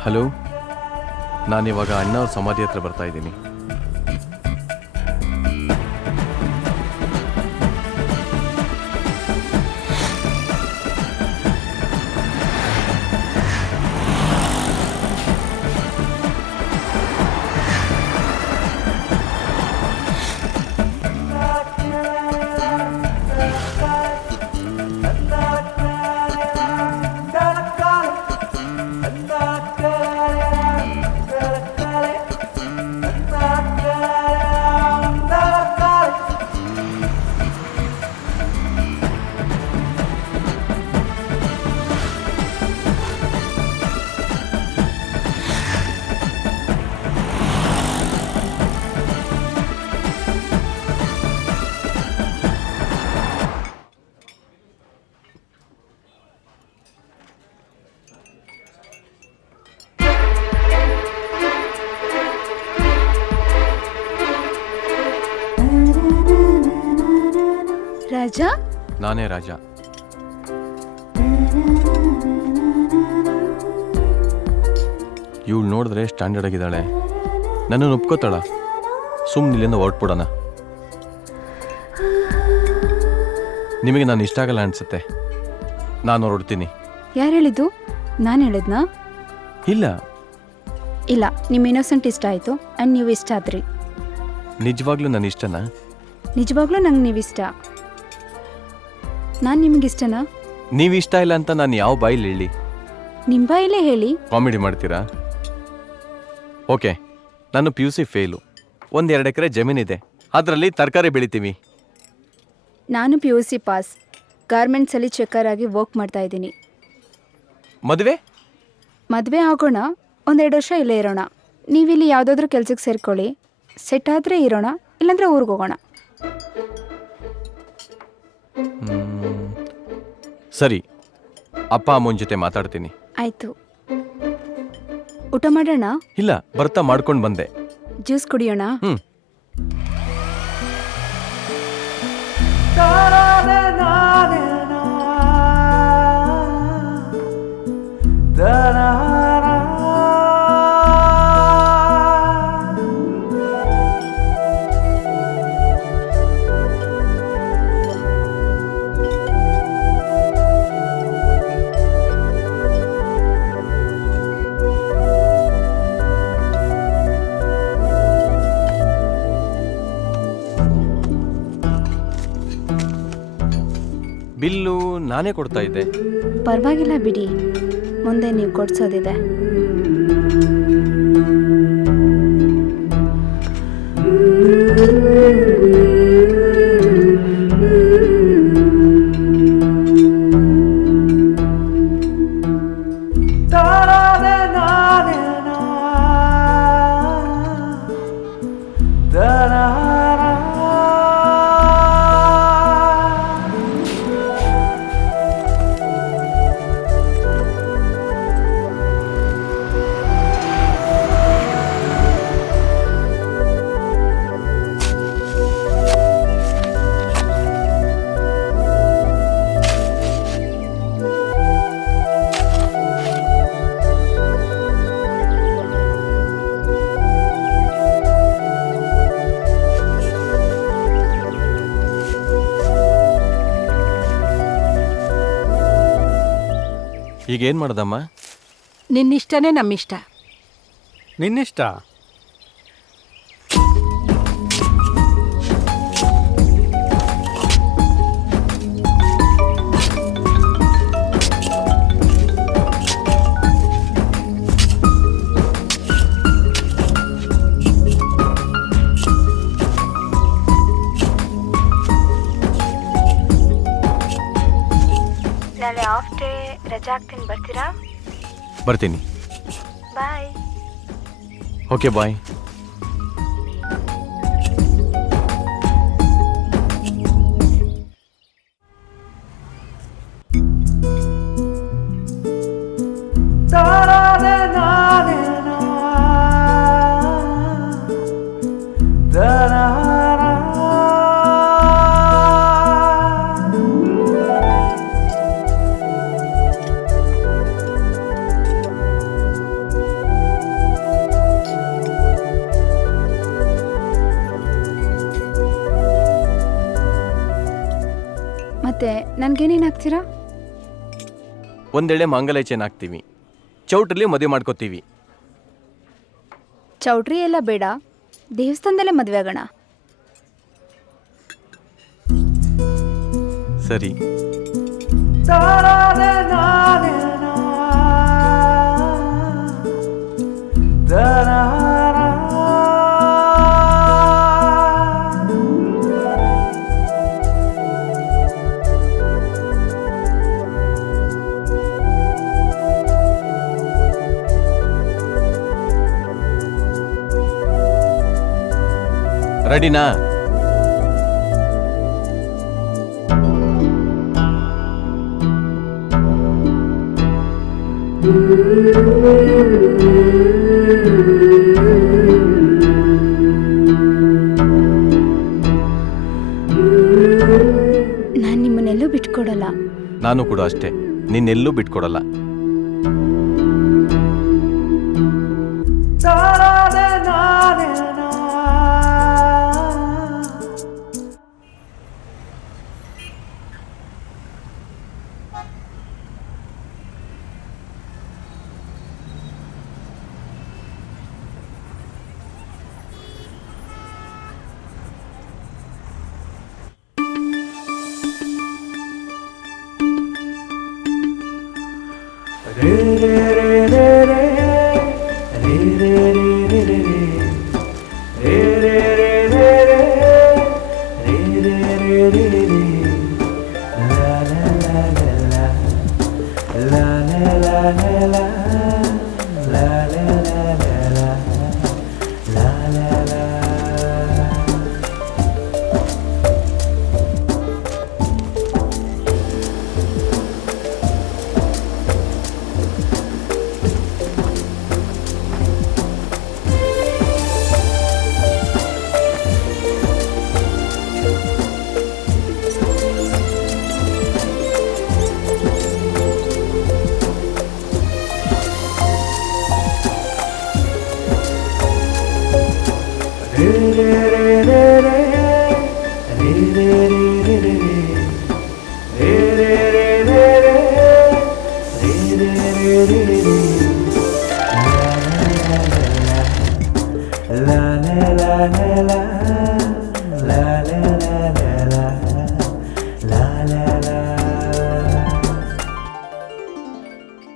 ಹಲೋ, ನಾನಿವಾಗ ಅಣ್ಣವ್ರ ಸಮಾಧಿ ಹತ್ರ ಬರ್ತಾ ಇದ್ದೀನಿ. ರಾಜ, ನಾನೇ ರಾಜ. ಇವಳು ನೋಡಿದ್ರೆ ಸ್ಟ್ಯಾಂಡರ್ಡ್ ಆಗಿದ್ದಾಳೆ, ನನ್ನನ್ನು ಒಪ್ಕೋತಾಳ. ಸುಮ್ಮನೆ ಇಲ್ಲಿಂದ ಹೊರಟ್ಬಿಡೋಣ. ನಿಮಗೆ ನಾನು ಇಷ್ಟ ಆಗಲ್ಲ ಅನ್ಸುತ್ತೆ, ನಾನು ಹೊರಡ್ತೀನಿ. ಯಾರು ಹೇಳಿದ್ದು? ನಾನು ಹೇಳಿದ್ನಾ? ಇಲ್ಲ ಇಲ್ಲ, ನಿಮ್ಮ ಇನ್ನೋಸೆಂಟ್ ಇಷ್ಟ ಆಯಿತು ಆ್ಯಂಡ್ ನೀವು ಇಷ್ಟ ಆದ್ರಿ. ನಿಜವಾಗ್ಲೂ ನನ್ನ ಇಷ್ಟನಾ? ನಿಜವಾಗ್ಲೂ ನಂಗೆ ನೀವು ಇಷ್ಟ. ನಾನು ನಿಮಗಿಷ್ಟನಾ? ನೀವು ಇಷ್ಟ ಇಲ್ಲ ಅಂತ ನಾನು ಯಾವ ಬಾಯಿಲಿ ಹೇಳಿ? ನಿಮ್ಮ ಬಾಯಲ್ಲೇ ಹೇಳಿ. ಕಾಮಿಡಿ ಮಾಡ್ತೀರಾ? ಓಕೆ, ನಾನು PUC ಫೇಲು. 1-2 ಎಕರೆ ಜಮೀನಿದೆ, ಅದರಲ್ಲಿ ತರಕಾರಿ ಬೆಳಿತೀವಿ. ನಾನು PUC ಪಾಸ್, ಗಾರ್ಮೆಂಟ್ಸಲ್ಲಿ ಚೆಕ್ಕರ್ ಆಗಿ ವರ್ಕ್ ಮಾಡ್ತಾ ಇದ್ದೀನಿ. ಮದುವೆ ಆಗೋಣ, 1-2 ವರ್ಷ ಇಲ್ಲೇ ಇರೋಣ. ನೀವಿಲ್ಲಿ ಯಾವುದಾದ್ರೂ ಕೆಲ್ಸಕ್ಕೆ ಸೇರ್ಕೊಳ್ಳಿ, ಸೆಟ್ ಆದರೆ ಇರೋಣ, ಇಲ್ಲಾಂದರೆ ಊರಿಗೆ ಹೋಗೋಣ. ಸರಿ, ಅಪ್ಪ ಅಮ್ಮನ ಜೊತೆ ಮಾತಾಡ್ತೀನಿ. ಆಯಿತು. ಊಟ ಮಾಡೋಣ? ಇಲ್ಲ, ಬರ್ತಾ ಮಾಡ್ಕೊಂಡು ಬಂದೆ. ಜ್ಯೂಸ್ ಕುಡಿಯೋಣ? ಹ್ಮ್. ಬಿಲ್ಲು ನಾನೇ ಕೊಡ್ತಾ ಇದ್ದೆ. ಪರವಾಗಿಲ್ಲ ಬಿಡಿ, ಮುಂದೆ ನೀವು ಕೊಡ್ಸೋದಿದೆ. ಈಗೇನು ಮಾಡೋದಮ್ಮ? ನಿನ್ನಿಷ್ಟನೇ ನಮ್ಮಿಷ್ಟ. ನಿನ್ನಿಷ್ಟ. ನಾಳೆ ಆಫ್ ಡೇ ರಜಾ ಆಗ್ತೀನಿ, ಬರ್ತೀರಾ? ಬರ್ತೀನಿ. ಬಾಯ್. ಓಕೆ, ಬಾಯ್. ಮತ್ತೆ ನನ್ಗೇನೇನು ಹಾಕ್ತೀರಾ? ಒಂದೆಳೆ ಮಾಂಗಲ್ಯ ಚೈನ್ ಹಾಕ್ತೀವಿ, ಚೌಟ್ರಲ್ಲಿ ಮದುವೆ ಮಾಡ್ಕೋತೀವಿ. ಚೌಟ್ರಿ ಎಲ್ಲ ಬೇಡ, ದೇವಸ್ಥಾನದಲ್ಲೇ ಮದುವೆ ಆಗೋಣ. ಸರಿ. ರೆಡಿನಾ? ನಾನು ನಿಮ್ಮನ್ನೆಲ್ಲೂ ಬಿಟ್ಕೊಡಲ್ಲ. ನಾನು ಕೂಡ ಅಷ್ಟೇ, ನಿನ್ನೆಲ್ಲೂ ಬಿಟ್ಕೊಡಲ್ಲ.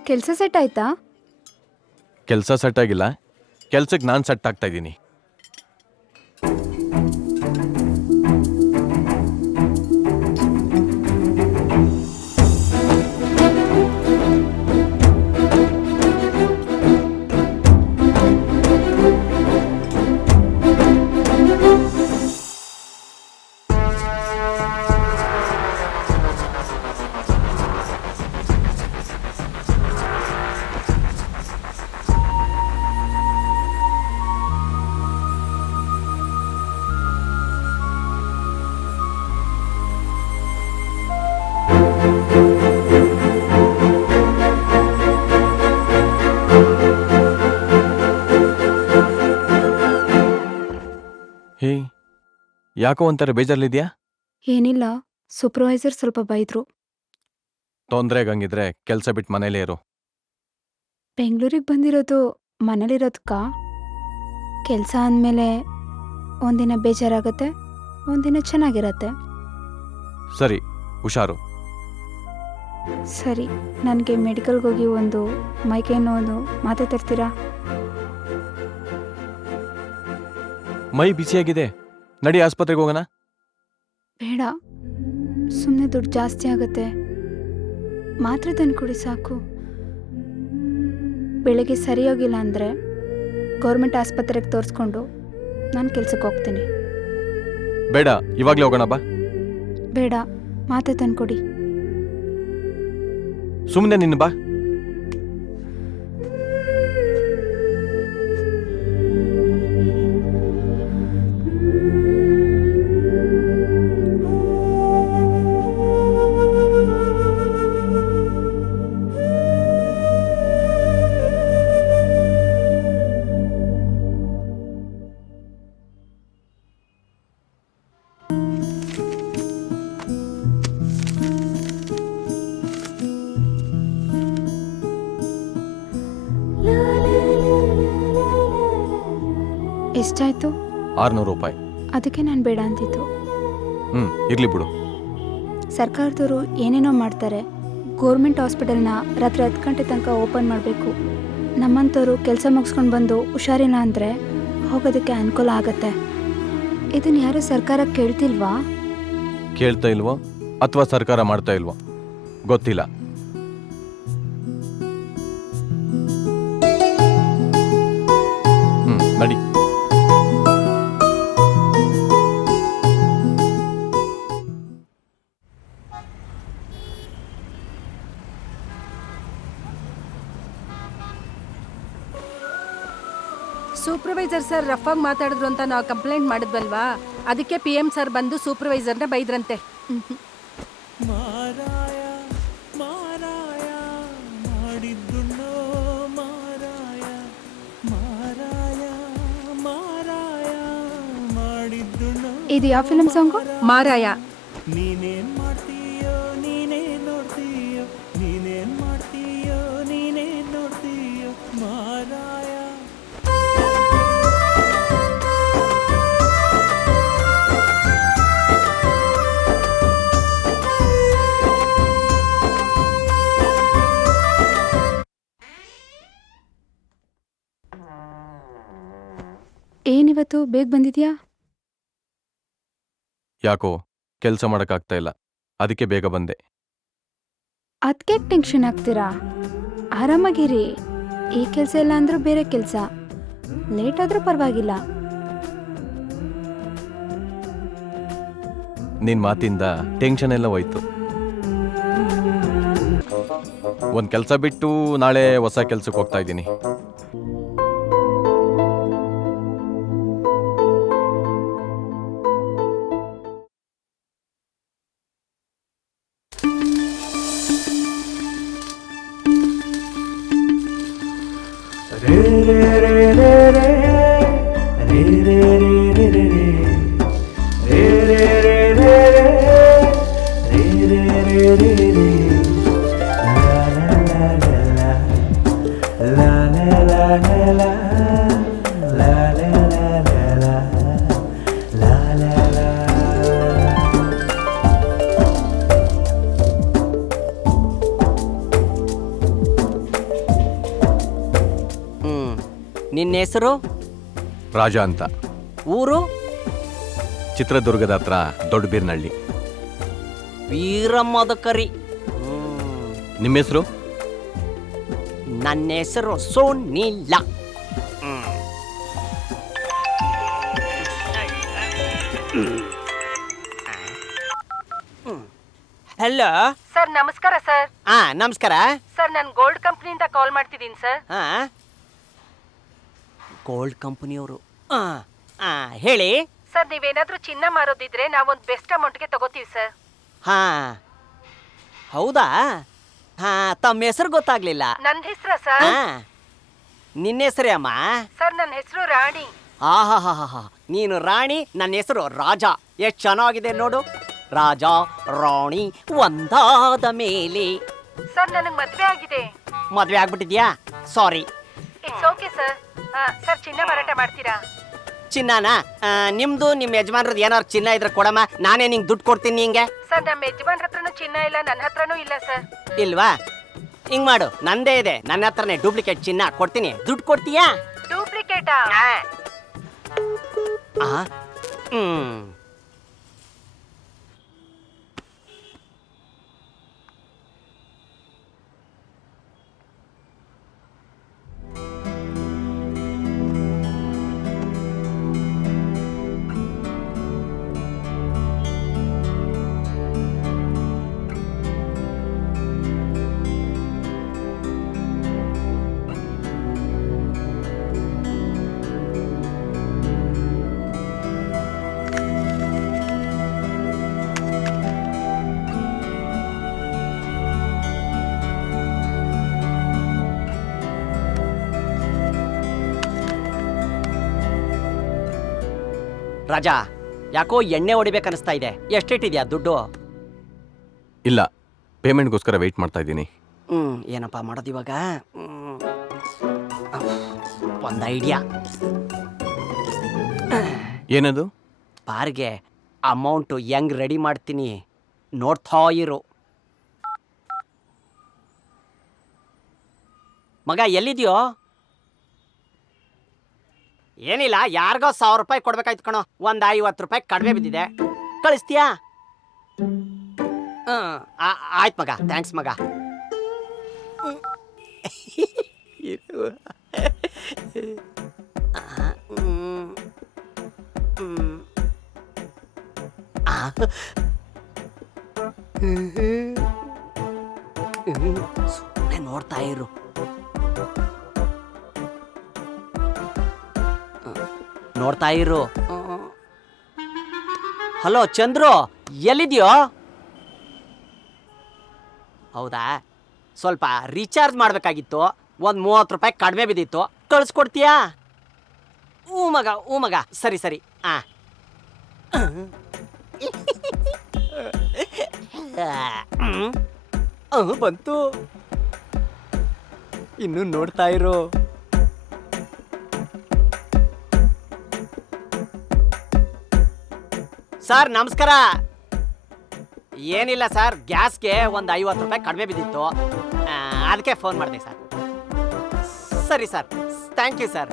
ಕೆಲಸ ಸೆಟ್ ಆಯ್ತಾ? ಕೆಲಸ ಸೆಟ್ ಆಗಿಲ್ಲ, ಕೆಲ್ಸಕ್ಕೆ ನಾನು ಸೆಟ್ ಆಗ್ತಾ ಇದ್ದೀನಿ. ಹೇ, ಯಾಕೋ ಒಂಥರ ಬೇಜಾರಲ್ಲಿದ್ಯಾ? ಏನಿಲ್ಲ, ಸೂಪರ್ವೈಸರ್ ಸ್ವಲ್ಪ ಬೈದ್ರು. ತೊಂದ್ರೆಗಂಗಿದ್ರೆ ಕೆಲಸ ಬಿಟ್ಟು ಮನೇಲೇ ಇರು. ಬೆಂಗಳೂರಿಗೆ ಬಂದಿರೋದು ಮನೇಲಿರೋದಕ್ಕ? ಕೆಲಸ ಅಂದಮೇಲೆ ಒಂದಿನ ಬೇಜಾರಾಗತ್ತೆ, ಒಂದಿನ ಚೆನ್ನಾಗಿರತ್ತೆ. ಸರಿ, ಹುಷಾರು. ಸರಿ, ನನಗೆ ಮೆಡಿಕಲ್ಗೆ ಹೋಗಿ ಒಂದು ಮೈಕೈ ನೋವು ಮಾತ್ರೆ ತರ್ತೀರಾ? ಮೈ ಬಿಸಿಯಾಗಿದೆ, ನಡಿ ಆಸ್ಪತ್ರೆಗೆ ಹೋಗೋಣ. ಬೇಡ, ಸುಮ್ಮನೆ ದುಡ್ಡು ಜಾಸ್ತಿ ಆಗುತ್ತೆ. ಮಾತ್ರೆ ತಂದ್ಕೊಡಿ ಸಾಕು. ಬೆಳಗ್ಗೆ ಸರಿಯಾಗಿಲ್ಲ ಅಂದರೆ ಗೌರ್ಮೆಂಟ್ ಆಸ್ಪತ್ರೆಗೆ ತೋರಿಸ್ಕೊಂಡು ನಾನು ಕೆಲ್ಸಕ್ಕೆ ಹೋಗ್ತೀನಿ. ಬೇಡ, ಇವಾಗಲೇ ಹೋಗೋಣ ಬಾ. ಬೇಡ, ಮಾತ್ರೆ ತಂದ್ಕೊಡಿ. ಸುಮ್ಮನೆ ನಿನ್ನ ಬಾ. ಎಷ್ಟಾಯ್ತು? 600 ರೂಪಾಯಿ. ಅದಕ್ಕೆ ನಾನು ಬೇಡ ಅಂತಿತ್ತು. ಇರ್ಲಿ ಬಿಡು. ಸರ್ಕಾರದವರು ಏನೇನೋ ಮಾಡ್ತಾರೆ. ಗೋರ್ಮೆಂಟ್ ಹಾಸ್ಪಿಟಲ್ನ ರಾತ್ರಿ 10 ಗಂಟೆ ತನಕ ಓಪನ್ ಮಾಡಬೇಕು. ನಮ್ಮಂಥವ್ರು ಕೆಲಸ ಮುಗಿಸ್ಕೊಂಡು ಬಂದು ಹುಷಾರಿಲ್ಲ ಅಂದರೆ ಹೋಗೋದಕ್ಕೆ ಅನುಕೂಲ ಆಗತ್ತೆ. ಇದನ್ನು ಯಾರೂ ಸರ್ಕಾರ ಕೇಳ್ತಿಲ್ವಾ? ಕೇಳ್ತಾ ಇಲ್ವೋ ಅಥವಾ ಸರ್ಕಾರ ಮಾಡ್ತಾ ಇಲ್ವೋ ಗೊತ್ತಿಲ್ಲ. ನಡಿ. ಸೂಪರ್ವೈಸರ್ ಸರ್ ರಫಾಗಿ ಮಾತಾಡಿದ್ರು ಅಂತ ನಾವು ಕಂಪ್ಲೇಂಟ್ ಮಾಡಿದ್ವಲ್ವಾ, ಅದಕ್ಕೆ PM ಸರ್ ಬಂದು ಸೂಪರ್ವೈಸರ್ನ ಬೈದ್ರಂತೆ. ಇದು ಯಾವ ಫಿಲಮ್ ಸಾಂಗು? ಮಾರಾಯ. ಏನಿವತ್ತು ಬೇಗ ಬಂದಿದ್ಯಾ? ಯಾಕೋ ಕೆಲಸ ಮಾಡೋಕ್ಕಾಗ್ತಾ ಇಲ್ಲ, ಅದಕ್ಕೆ ಬೇಗ ಬಂದೆ. ಅದಕ್ಕೆ ಟೆನ್ಷನ್ ಆಗ್ತೀರಾ? ಆರಾಮಾಗಿರಿ. ಈ ಕೆಲಸ ಇಲ್ಲ ಅಂದ್ರೂ ಬೇರೆ ಕೆಲಸ. ಲೇಟ್ ಆದ್ರೂ ಪರವಾಗಿಲ್ಲ. ನಿನ್ ಮಾತಿಂದ ಟೆನ್ಷನ್ ಎಲ್ಲ ಹೋಯ್ತು. ಒಂದ್ ಕೆಲಸ ಬಿಟ್ಟು ನಾಳೆ ಹೊಸ ಕೆಲ್ಸಕ್ಕೆ ಹೋಗ್ತಾ ಇದ್ದೀನಿ. ನಿನ್ನ ಹೆಸರು? ರಾಜ ಅಂತ. ಊರು? ಚಿತ್ರದುರ್ಗದ ಹತ್ರ ದೊಡ್ಡಬೀರ್ನಹಳ್ಳಿ. ವೀರಮದಕರಿ. ನಿಮ್ಮ ಹೆಸರು? ನನ್ನ ಹೆಸರು ಸೋನಿಲ್ಲ. ಹಲೋ ಸರ್, ನಮಸ್ಕಾರ ಸರ್. ನಮಸ್ಕಾರ ಸರ್, ನಾನು ಗೋಲ್ಡ್ ಕಂಪ್ನಿಯಿಂದ ಕಾಲ್ ಮಾಡ್ತಿದ್ದೀನಿ ಸರ್. ಗೋಲ್ಡ್ ಕಂಪನಿಯವರು. ಹೇಳಿ ಸರ್, ನೀವೇನಾದ್ರೂ ಚಿನ್ನ ಮಾರೋದಿದ್ರೆ ನಾವೊಂದು ಬೆಸ್ಟ್ ಅಮೌಂಟ್ಗೆ ತಗೋತೀವಿ ಸರ್. ಹೌದಾ? ತಮ್ಮ ಹೆಸರು ಗೊತ್ತಾಗ್ಲಿಲ್ಲ. ನನ್ನ ಹೆಸರಾ ಸರ್? ನಿನ್ನ ಹೆಸರೇ ಅಮ್ಮ? ಸರ್, ನನ್ನ ಹೆಸರು ರಾಣಿ. ಆಹಾ, ನೀನು ರಾಣಿ, ನನ್ನ ಹೆಸರು ರಾಜ. ಎಷ್ಟು ಚೆನ್ನಾಗಿದೆ ನೋಡು. ರಾಜ ರಾಣಿ ಒಂದಾದ ಮೇಲೆ. ಸರ್, ನನಗೆ ಮದುವೆ ಆಗಿದೆ. ಮದುವೆ ಆಗ್ಬಿಟ್ಟಿದ್ಯಾ? Sorry. It's okay sir. Sir, ಚಿನ್ನ ಮಾರಾಟ ಮಾಡ್ತೀರಾ? ಚಿನ್ನನಾ? ನಿಮ್ದು ನಿಮ್ಮ ಯಜಮಾನ್ರದ್ದು ಏನಾದ್ರು ಚಿನ್ನ ಇದ್ರೆ ಕೊಡಮ್ಮ, ನಾನೇ ನಿಂಗೆ ದುಡ್ಡು ಕೊಡ್ತೀನಿ. ನಿಂಗೆ? ಸರ್, ನಮ್ಮ ಯಜಮಾನ್ರ ಹತ್ರನೂ ಚಿನ್ನ ಇಲ್ಲ, ನನ್ನ ಹತ್ರನೂ ಇಲ್ಲ ಸರ್. ಇಲ್ವಾ? ಹಿಂಗ್ ಮಾಡು, ನಂದೇ ಇದೆ, ನನ್ನ ಹತ್ರನೇ ಡೂಪ್ಲಿಕೇಟ್ ಚಿನ್ನ ಕೊಡ್ತೀನಿ. ದುಡ್ಡು ಕೊಡ್ತೀಯಾ? ಡೂಪ್ಲಿಕೇಟಾ? ರಾಜಾ, ಯಾಕೋ ಎಣ್ಣೆ ಹೊಡಿಬೇಕನ್ನಿಸ್ತಾ ಇದೆ. ಎಷ್ಟಿಟ್ಟಿದ್ಯಾ ದುಡ್ಡು? ಇಲ್ಲ, ಪೇಮೆಂಟ್ಗೋಸ್ಕರ ವೆಯ್ಟ್ ಮಾಡ್ತಾ ಇದ್ದೀನಿ. ಏನಪ್ಪ ಮಾಡೋದು ಇವಾಗ? ಒಂದು ಐಡಿಯಾ. ಏನದು? ಬಾರ್ಗೆ ಅಮೌಂಟು ಹೆಂಗ್ ರೆಡಿ ಮಾಡ್ತೀನಿ ನೋಡ್ತಾ ಇರು. ಮಗ ಎಲ್ಲಿದ್ಯೋ? ಏನಿಲ್ಲ, ಯಾರಿಗೋ 1000 ರೂಪಾಯಿ ಕೊಡ್ಬೇಕಾಯ್ತು ಕಣೋ. ಒಂದು 50 ರೂಪಾಯಿ ಕಡಿಮೆ ಬಿದ್ದಿದೆ, ಕಳಿಸ್ತೀಯಾ? ಆಯ್ತು ಮಗ, ಥ್ಯಾಂಕ್ಸ್ ಮಗ. ಸುಮ್ಮನೆ ನೋಡ್ತಾ ಇರು. ನೋಡ್ತಾ ಇರು. ಹಲೋ ಚಂದ್ರು, ಎಲ್ಲಿದ್ಯೋ? ಹೌದಾ, ಸ್ವಲ್ಪ ರೀಚಾರ್ಜ್ ಮಾಡಬೇಕಾಗಿತ್ತು. ಒಂದು 30 ರೂಪಾಯಿ ಕಡಿಮೆ ಬಿದ್ದಿತ್ತು, ಕಳಿಸ್ಕೊಡ್ತೀಯಾ? ಹ್ಞೂ ಮಗ, ಸರಿ ಸರಿ. ಬಂತು. ಇನ್ನು ನೋಡ್ತಾ ಇರು. ಸರ್ ನಮಸ್ಕಾರ. ಏನಿಲ್ಲ ಸರ್, ಗ್ಯಾಸ್ಗೆ ಒಂದು 50 ರೂಪಾಯಿ ಕಡಿಮೆ ಬಿದ್ದಿತ್ತು, ಅದಕ್ಕೆ ಫೋನ್ ಮಾಡಿದೆ ಸರ್. ಸರಿ sir, thank you sir.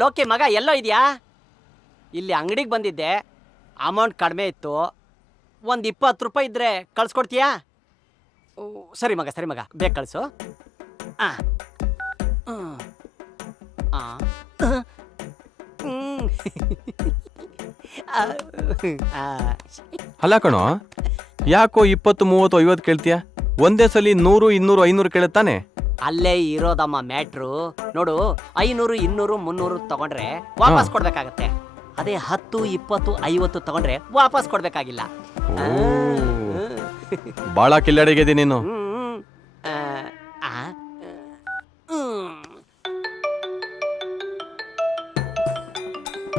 Loki ಮಗ, ಎಲ್ಲೋ ಇದೆಯಾ? ಇಲ್ಲಿ ಅಂಗಡಿಗೆ ಬಂದಿದ್ದೆ, ಅಮೌಂಟ್ ಕಡಿಮೆ ಇತ್ತು. ಒಂದು 20 ರೂಪಾಯಿ ಇದ್ರೆ ಕಳ್ಸ್ಕೊಡ್ತೀಯಾ? ಸರಿ ಮಗ, ಬೇಗ ಕಳಿಸು. ಅಲ್ಲ ಕಣೋ, ಯಾಕೋ 20, 30, 50 ಕೇಳ್ತೀಯ? ಒಂದೇ ಸಲ 100, 200, 500 ಕೇಳುತ್ತಾನೆ. ಅಲ್ಲೇ ಇರೋದಮ್ಮ ಮ್ಯಾಟ್ರು. ನೋಡು, 500, 200, 300 ತಗೊಂಡ್ರೆ ವಾಪಸ್ ಕೊಡ್ಬೇಕಾಗತ್ತೆ. ಅದೇ 10, 20, 50 ತಗೊಂಡ್ರೆ ವಾಪಸ್ ಕೊಡ್ಬೇಕಾಗಿಲ್ಲ. ಬಾಳ ಕಿಲ್ಲಡಿಗೆ ನೀನು.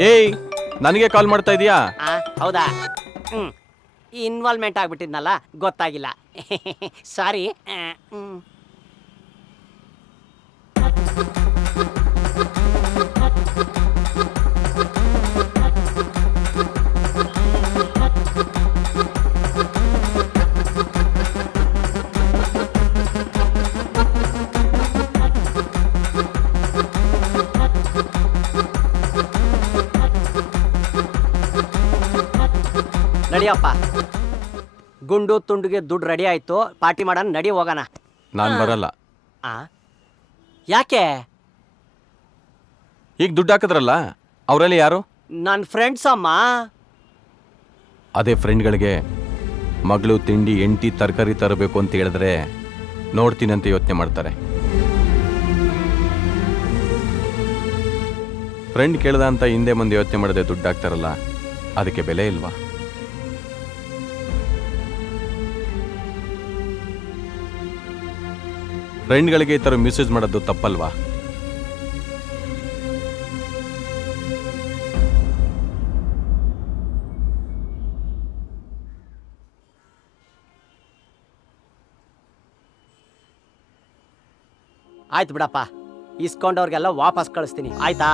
ಏಯ್, ನನಗೆ ಕಾಲ್ ಮಾಡ್ತಾ ಇದೀಯಾ? ಹೌದಾ? ಇನ್ವಾಲ್ವ್ಮೆಂಟ್ ಆಗ್ಬಿಟ್ಟಿದ್ನಲ್ಲ, ಗೊತ್ತಾಗಿಲ್ಲ. ಸಾರಿ. ನಡಿಯಪ್ಪ, ಗುಂಡು ತುಂಡುಗೆ ದುಡ್ಡು ರೆಡಿ ಆಯ್ತು, ಪಾರ್ಟಿ ಮಾಡೋಣ, ನಡಿ ಹೋಗೋಣ. ನಾನ್ ಬರಲ್ಲ. ಯಾಕೆ? ಈಗ ದುಡ್ಡು ಹಾಕಿದ್ರಲ್ಲ, ಅವರಲ್ಲಿ ಯಾರು? ನನ್ನ ಫ್ರೆಂಡ್ಸ್ ಅಮ್ಮ. ಅದೇ ಫ್ರೆಂಡ್ಗಳಿಗೆ ಮಗಳು ತಿಂಡಿ, ಎಂಟಿ, ತರಕಾರಿ ತರಬೇಕು ಅಂತ ಹೇಳಿದ್ರೆ ನೋಡ್ತೀನಿ ಅಂತ ಯೋಚನೆ ಮಾಡ್ತಾರೆ. ಫ್ರೆಂಡ್ ಕೇಳ್ದ ಅಂತ ಹಿಂದೆ ಮುಂದೆ ಯೋಚನೆ ಮಾಡದೆ ದುಡ್ಡು ಹಾಕ್ತಾರಲ್ಲ, ಅದಕ್ಕೆ ಬೆಲೆ ಇಲ್ವಾ? ಫ್ರೆಂಡ್ಗಳಿಗೆ ಈ ಥರ ಮೆಸೇಜ್ ಮಾಡೋದು ತಪ್ಪಲ್ವಾ? ಆಯ್ತು ಬಿಡಪ್ಪ, ಇಸ್ಕೊಂಡವ್ರಿಗೆಲ್ಲ ವಾಪಸ್ ಕಳಿಸ್ತೀನಿ, ಆಯ್ತಾ?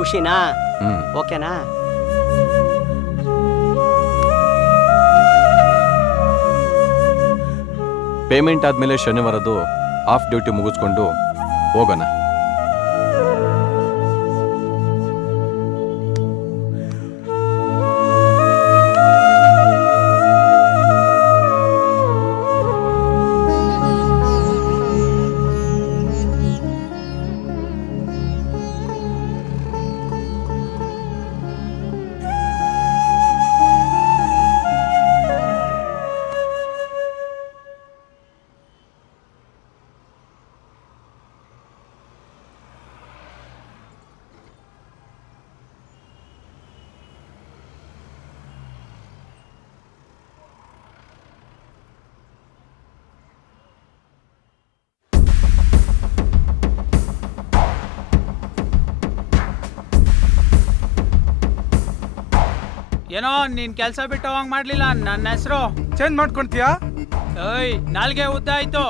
ಖುಷಿನಾ? ಓಕೆನಾ? ಪೇಮೆಂಟ್ ಆದ್ಮೇಲೆ ಶನಿವಾರದ್ದು ಆಫ್ ಡ್ಯೂಟಿ ಮುಗಿಸ್ಕೊಂಡು ಹೋಗೋಣ. ಏನೋ ನೀನ್ ಕೆಲ್ಸ ಬಿಟ್ಟು ಹೋಗಂಗ್ ಮಾಡ್ಲಿಲ್ಲ. ನನ್ನ ಹೆಸರು ಚೇಂಜ್ ಮಾಡ್ಕೊಂತೀಯಾ? ಏಯ್, ನಾಲ್ಗೆ ಉದ್ದ ಆಯ್ತು.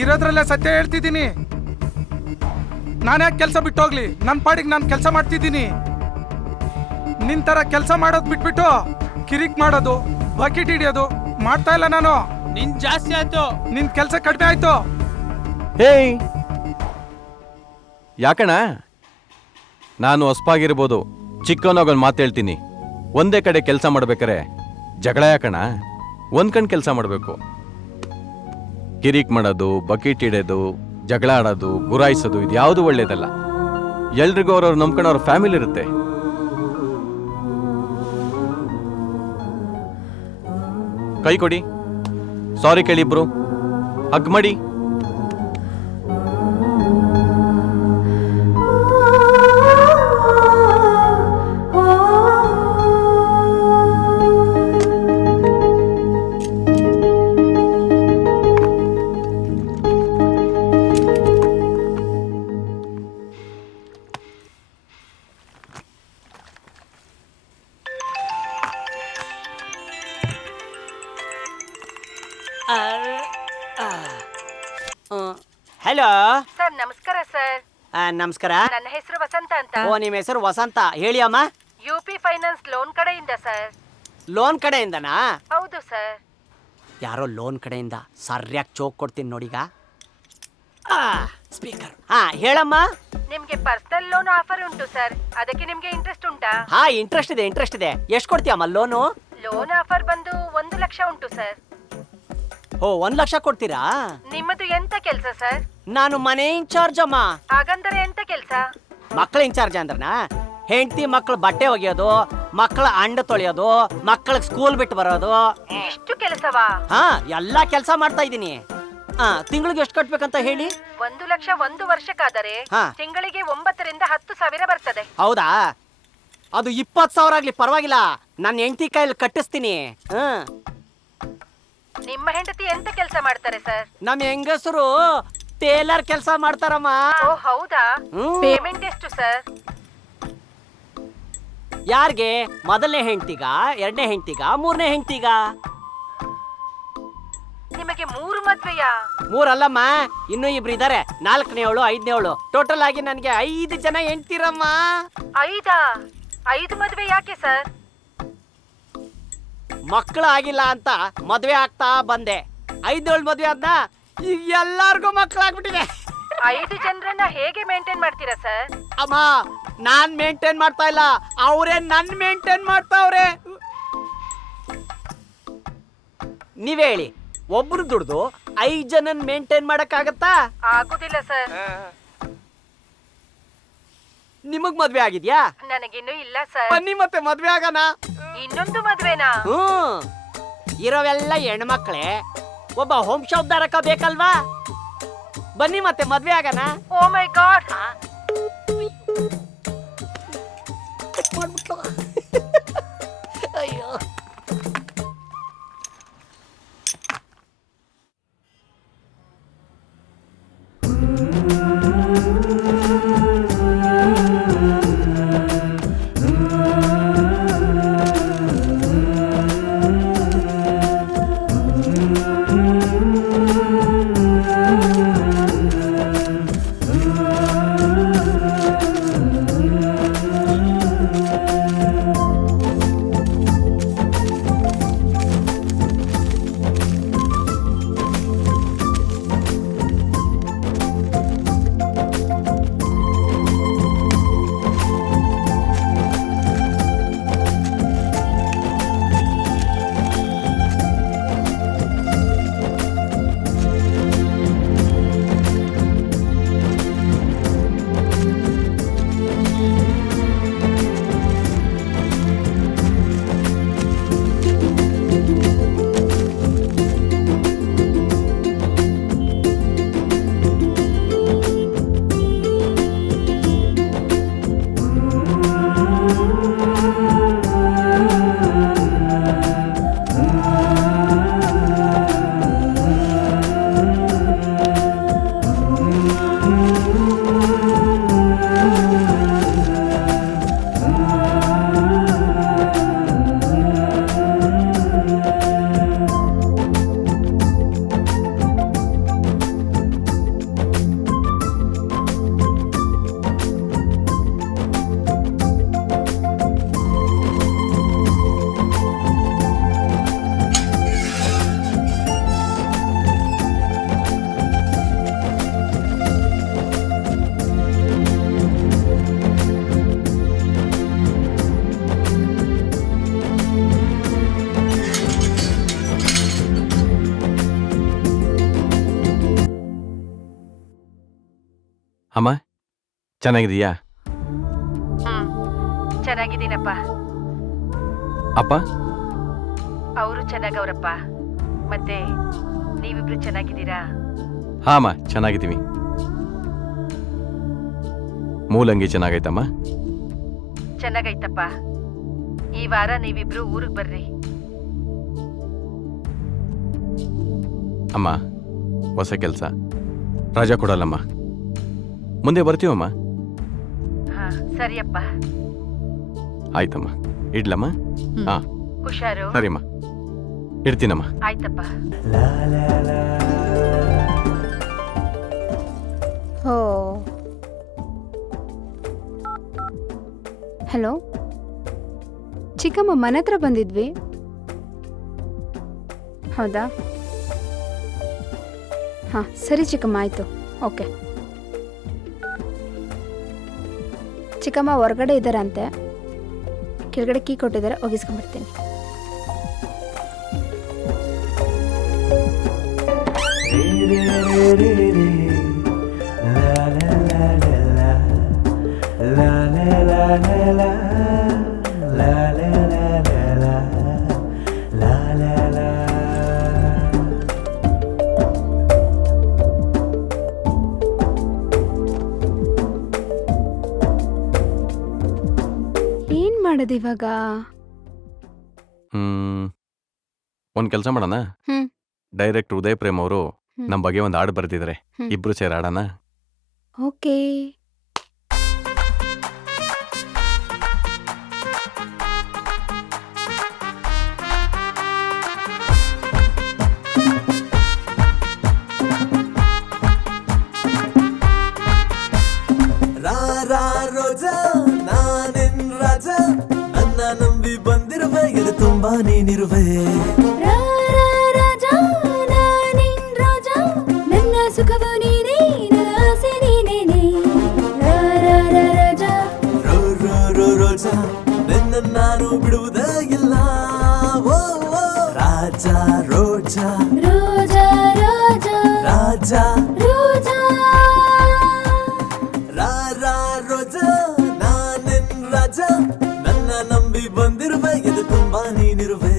ಇರೋದ್ರಲ್ಲೇ ಸತ್ಯ ಹೇಳ್ತಿದ್ದೀನಿ. ನಾನ್ಯಾಕೆ ಕೆಲಸ ಬಿಟ್ಟು ಹೋಗ್ಲಿ? ನನ್ನ ಪಾಡಿಗೆ ನಾನು ಕೆಲಸ ಮಾಡ್ತಿದ್ದೀನಿ. ನಿನ್ ತರ ಕೆಲಸ ಮಾಡೋದು ಬಿಟ್ಬಿಟ್ಟು ಕಿರಿಕ್ ಮಾಡೋದು, ಬಕೆಟ್ ಹಿಡಿಯೋದು ಮಾಡ್ತಾ ಇಲ್ಲ ನಾನು. ನಿನ್ ಜಾಸ್ತಿ ಆಯ್ತು. ನಿನ್ ಕೆಲಸ ಕಡಿಮೆ ಆಯ್ತು. ಹೇಯ್, ಯಾಕಣ್ಣ? ನಾನು ಹೊಸ್ಪಾಗಿರ್ಬೋದು, ಚಿಕ್ಕವನಾಗೊಂದು ಮಾತು ಹೇಳ್ತೀನಿ. ಒಂದೇ ಕಡೆ ಕೆಲಸ ಮಾಡ್ಬೇಕಾರೆ ಜಗಳ ಯಾಕಣ್ಣ? ಒಂದ್ ಕಣ್ ಕೆಲಸ ಮಾಡಬೇಕು. ಕಿರಿಕ್ ಮಾಡೋದು, ಬಕೆಟ್ ಹಿಡಿಯೋದು, ಜಗಳ ಆಡೋದು, ಗುರಾಯಿಸೋದು ಇದು ಯಾವುದು ಒಳ್ಳೇದಲ್ಲ. ಎಲ್ರಿಗೂ ಅವ್ರವ್ರು ನಂಬ್ಕೊಂಡು ಅವ್ರ ಫ್ಯಾಮಿಲಿ ಇರುತ್ತೆ. ಕೈ ಕೊಡಿ. ಸಾರಿ ಕೇಳಿ ಇಬ್ರು. ಹಗ್ ಮಾಡಿ. ಹಲೋ ಸರ್ ನಮಸ್ಕಾರ ಸರ್. ನಮಸ್ಕಾರ. ನನ್ನ ಹೆಸರು ವಸಂತ ಅಂತ. ಓ, ನಿಮ್ಮ ಹೆಸರು ವಸಂತ. ಹೇಳಿ ಅಮ್ಮ. UP ಫೈನಾನ್ಸ್ ಲೋನ್ ಕಡೆಯಿಂದ ಸರ್. ಲೋನ್ ಕಡೆಯಿಂದನಾ? ಹೌದು ಸರ್. ಯಾರೋ ಲೋನ್ ಕಡೆಯಿಂದ ಸರಿಯಾಗಿ ಚೋಕ್ ಕೊಡ್ತೀನಿ ನೋಡೀಗ. ಸ್ಪೀಕರ್. ಹಾ, ಹೇಳಮ್ಮ. ನಿಮ್ಗೆ ಪರ್ಸನಲ್ ಲೋನ್ ಆಫರ್ ಉಂಟು ಸರ್. ಅದಕ್ಕೆ ನಿಮ್ಗೆ ಇಂಟ್ರೆಸ್ಟ್ ಉಂಟಾ? ಹಾ, ಇಂಟ್ರೆಸ್ಟ್ ಇದೆ. ಎಷ್ಟು ಕೊಡ್ತೀಯಮ್ಮ ಲೋನು? ಲೋನ್ ಆಫರ್ ಬಂದು 1 ಲಕ್ಷ ಉಂಟು ಸರ್. ಓ, 1 ಲಕ್ಷ ಕೊಡ್ತೀರಾ? ನಿಮ್ಮದು ಎಂತ ಕೆಲಸ ಸರ್? ನಾನು ಮನೆ ಇನ್ಚಾರ್ಜ್ ಅಮ್ಮ. ಹಾಗಂದ್ರೆ ಎಂತ ಕೆಲಸ? ಮಕ್ಕಳ ಇನ್ಚಾರ್ಜ್ ಅಂದ್ರನಾ? ಹೆಂಡತಿ ಮಕ್ಕಳು ಬಟ್ಟೆ ಒಗೆಯೋದು, ಮಕ್ಕಳ ಅಂಡ ತೊಳೆಯೋದು, ಮಕ್ಕಳಿಗೆ ಸ್ಕೂಲ್ ಬಿಟ್ಟು ಬರೋದು. ಇಷ್ಟು ಕೆಲಸವಾ? ಹಾ, ಎಲ್ಲಾ ಕೆಲಸ ಮಾಡ್ತಾ ಇದ್ದೀನಿ. ತಿಂಗಳಿಗೆ ಎಷ್ಟು ಕಟ್ಬೇಕಂತ ಹೇಳಿ? 1 ಲಕ್ಷ 1 ವರ್ಷಕ್ಕಾದರೆ ಹಾ. ತಿಂಗಳಿಗೆ 9 ರಿಂದ 10 ಸಾವಿರ ಬರ್ತದೆ. ಹೌದಾ? ಅದು 20,000 ಆಗ್ಲಿ ಪರವಾಗಿಲ್ಲ, ನನ್ನ ಹೆಂಡತಿ ಕೈಯಲ್ಲಿ ಕಟ್ಟಿಸ್ತೀನಿ. ನಿಮ್ಮ ಹೆಂಡತಿ ಎಂತ ಕೆಲಸ ಮಾಡ್ತಾರೆ ಸರ್? ನಮ್ಮ ಹೆಂಗಸರು ಟೇಲರ್ ಕೆಲಸ ಮಾಡ್ತಾರಮ್ಮ. ಓ ಹೌದಾ? ಪೇಮೆಂಟ್ ಎಷ್ಟು ಸರ್? ಯಾರಿಗೆ? ಮೊದಲನೇ ಹೆಂಡತಿಗ, ಎರಡನೇ ಹೆಂಡತಿಗ, ಮೂರನೇ ಹೆಂಡತಿಗ? ನಿಮಗೆ 3 ಮದ್ವೆಯಾ? 3 ಅಲ್ಲಮ್ಮ, ಇನ್ನೂ 2 ಇದ್ದಾರೆ. 4ನೇವಳು 5ನೇವಳು. ಟೋಟಲ್ ಆಗಿ ನನಗೆ 5 ಜನ ಹೆಂಡ್ತಿರಮ್ಮ. 5 ಮದ್ವೆ ಯಾಕೆ ಸರ್? ಮಕ್ಕಳು ಆಗಿಲ್ಲ ಅಂತ ಮದ್ವೆ ಆಗ್ತಾ ಬಂದೆ. 5ನೇವಳು ಮದ್ವೆ ಆದ್ನ, ಈಗ ಎಲ್ಲಾರ್ಗು ಮಕ್ಕಳಾಗ್ಬಿಟ್ಟಿದೆ. 5 ಜನರನ್ನ ಹೇಗೆ ಮೇಂಟೈನ್ ಮಾಡ್ತೀರಾ ಸರ್? ಅಮ್ಮ, ನಾನ್ ಮೇಂಟೈನ್ ಮಾಡ್ತಾ ಇಲ್ಲ, ಅವರೇ ನನ್ ಮೇಂಟೈನ್ ಮಾಡ್ತಾವ್ರೆ. ನೀವೇ ಹೇಳಿ, ಒಬ್ರು ದುಡ್ದು 5 ಜನನ್ ಮೇಂಟೈನ್ ಮಾಡಕ್ಕಾಗತ್ತಾ? ಆಗುದಿಲ್ಲ ಸರ್. ನಿಮಗ್ ಮದ್ವೆ ಆಗಿದ್ಯಾ? ನನಗಿನ್ನೂ ಇಲ್ಲ ಸರ್. ಬನ್ನಿ ಮತ್ತೆ ಮದ್ವೆ ಆಗೋಣ. ಇನ್ನೊಂದು ಮದ್ವೆನಾ? ಇರೋವೆಲ್ಲ ಹೆಣ್ಮಕ್ಳೇ, ಒಬ್ಬ ವಂಶೋದ್ಧಾರಕ ಬೇಕಲ್ವಾ? ಬನ್ನಿ ಮತ್ತೆ ಮದ್ವೆ ಆಗೋಣ. ಓ ಮೈ ಗಾಡ್. ಅಯ್ಯೋ, ಚೆನ್ನಾಗಿದೀಯಾ? ಚೆನ್ನಾಗಿದ್ದೀನಪ್ಪ. ಅಪ್ಪ? ಅವರು ಚೆನ್ನಾಗವ್ರಪ್ಪ. ಮತ್ತೆ ನೀವಿಬ್ರು ಚೆನ್ನಾಗಿದ್ದೀರಾ? ಹಾಂ ಚೆನ್ನಾಗಿದ್ದೀವಿ. ಮೂಲಂಗಿ ಚೆನ್ನಾಗೈತಮ್ಮ? ಚೆನ್ನಾಗೈತಪ್ಪ. ಈ ವಾರ ನೀವಿಬ್ರು ಊರಿಗೆ ಬರ್ರಿ. ಅಮ್ಮ, ಹೊಸ ಕೆಲಸ, ರಜಾ ಕೊಡಲ್ಲಮ್ಮ. ಮುಂದೆ ಬರ್ತೀವಮ್ಮ. ಹಾ ಸರಿಯಪ್ಪ. ಆಯ್ತಮ್ಮ, ಇಡ್ಲಮ್ಮ. ಹಾಂ ಹುಷಾರು. ಸರಿಮ್ಮ, ಇಡ್ತೀನಮ್ಮ. ಆಯ್ತಪ್ಪ. ಓ ಹಲೋ ಚಿಕ್ಕಮ್ಮ, ಮನೆ ಹತ್ರ ಬಂದಿದ್ವಿ. ಹೌದಾ? ಹಾಂ ಸರಿ ಚಿಕ್ಕಮ್ಮ, ಆಯಿತು. ಓಕೆ ಚಿಕ್ಕಮ್ಮ ಹೊರಗಡೆ ಇದ್ದಾರಂತೆ, ಕೆಳಗಡೆ ಕೀ ಕೊಟ್ಟಿದ್ದಾರೆ, ಒಗಿಸ್ಕೊಂಡ್ಬರ್ತೀನಿ. ಏನ್ ಮಾಡೋದು ಇವಾಗ? ಒಂದು ಕೆಲಸ ಮಾಡೋಣ. ಹ್ಮ್. ಡೈರೆಕ್ಟ್ ಉದಯ್ ಪ್ರೇಮ್ ಅವರು ನಮ್ಮ ಬಗ್ಗೆ ಒಂದು ಹಾಡು ಬರೆದಿದ್ದಾರೆ. ಇಬ್ರು ಸೇರಿ ಹಾಡೋಣ. ಓಕೆ. ರೋಜಾ ನಾನಿನ್ ರಾಜ, ನನ್ನ ನಂಬಿ ಬಂದಿರುವೆ, ಇದು ತುಂಬಾ ನೀನಿರುವೆ. ನನ್ನ ಸುಖವು ನೀನೇ, ನನ್ನ ಆಸೆ ನೀನೇನೆ. ರೋಜಾ ನಿನ್ನ ನಾನು ಬಿಡುವುದೇ ಇಲ್ಲ. ಓ ರಾಜ ರೋಜಾ ರೋಜಾ ರೋಜಾ ರಾಜ ರೋಜಾ ರೋಜಾ ನಾನಿನ್ ರಾಜ, ನನ್ನ ನಂಬಿ ಬಂದಿರುವೆ, ಇದು ತುಂಬಾ ನೀನಿರುವೆ.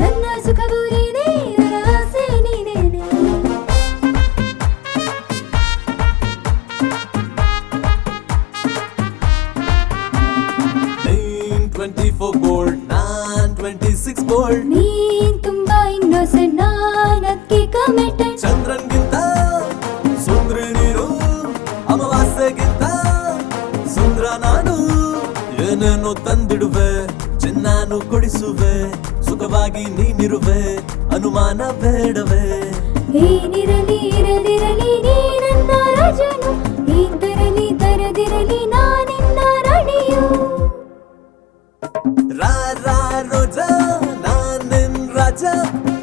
ನನ್ನ ಸುಖವು ನೀನೇ, ನನ್ನ ಆಸೆ ನೀನೇನೆ. 24 ಗೋಲ್ಡ್, ನಾನ್ 26 ಗೋಲ್ಡ್. ನೀನ್ ತುಂಬಾ ಇನ್ನೋಸೆಂಟ್, ನಾನ್ ಅದಕ್ಕೆ ಕಮಿಟೆಡ್. ಚಂದ್ರನ್ಗಿಂತ ಸುಂದ್ರ ನೀನು, ಅಮಾವಾಸ್ಯೆಗಿಂತ ಸುಂದ್ರ ನಾನು. ಏನೇನೋ ತಂದಿಡುವೆ, ಚಿನ್ನಾನು ಕೊಡಿಸುವೆ, ಸುಖವಾಗಿ ನೀನಿರುವೆ, ಅನುಮಾನ ಬೇಡವೇ. ಏನಿರಲಿ ಇರದಿರಲಿ ನೀ ನನ್ನ ರಾಜನು, ಏನ್ ತರಲಿ ತರದಿರಲಿ ನಾನಿನ್ನ ರಾಣಿಯು. ರೋಜಾ ನಾನಿನ್ ರಾಜ,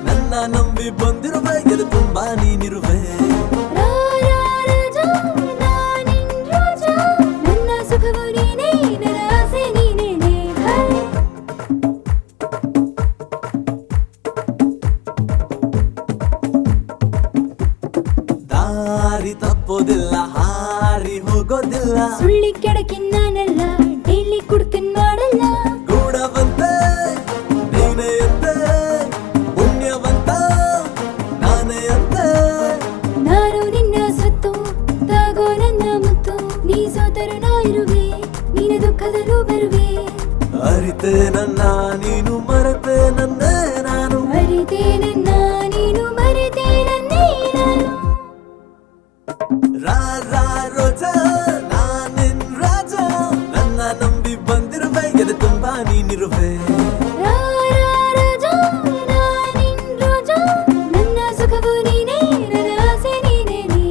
ನನ್ನ ನಂಬಿ ಬಂದಿರುವೆ, ಇದು ತುಂಬಾ ನೀನಿರುವೆ. ನನ್ನ ಸುಖವು ನೀನೇ, ನನ್ನ ಆಸೆ ನೀನೇನೆ. ದಾರಿ ತಪ್ಪೋದಿಲ್ಲ, ಹಾರಿ ಹೋಗೋದಿಲ್ಲ. ಸುಳ್ಳಿ ಕೆಡಕಿನ್ ನಾನಲ್ಲ, ಡೈಲಿ ಕುಡ್ಕನ್ ಮಾಡಲ್ಲ. ಗೂಢವಂತೆ ನೀನೇ ಅಂತೆ, ಪುಣ್ಯವಂತ ನಾನೇ ಅಂತೆ. ನಾನು ನಿನ್ನ ಸತ್ತು ತಾಗೋ ನನ್ನ ಮುತ್ತು, ನೀ ಸೋತರು ನಾ ಇರುವೆ, ನೀನ ದುಃಖದಲ್ಲೂ ಬರುವೆ. ಅರಿತೆ ನನ್ನ ನೀನು, ಮರೆತೆ ನನ್ನೇ ನಾನು. ಅರಿತೆ ನನ್ನ ನೀನು, ಮರೆತೆ ನನ್ನೇ ನಾನು. ರೋಜಾ ನಾನಿನ್ ರಾಜ, ನನ್ನ ನಂಬಿ ಬಂದಿರುವೆ, ಇದು ತುಂಬಾ ನೀನಿರುವೆ. ರಾಜಾ ನಾನಿನ್ ರೋಜಾ, ನನ್ನ ಸುಖವು ನೀನೇ, ನನ್ನ ಆಸೆ ನೀನೇನೆ.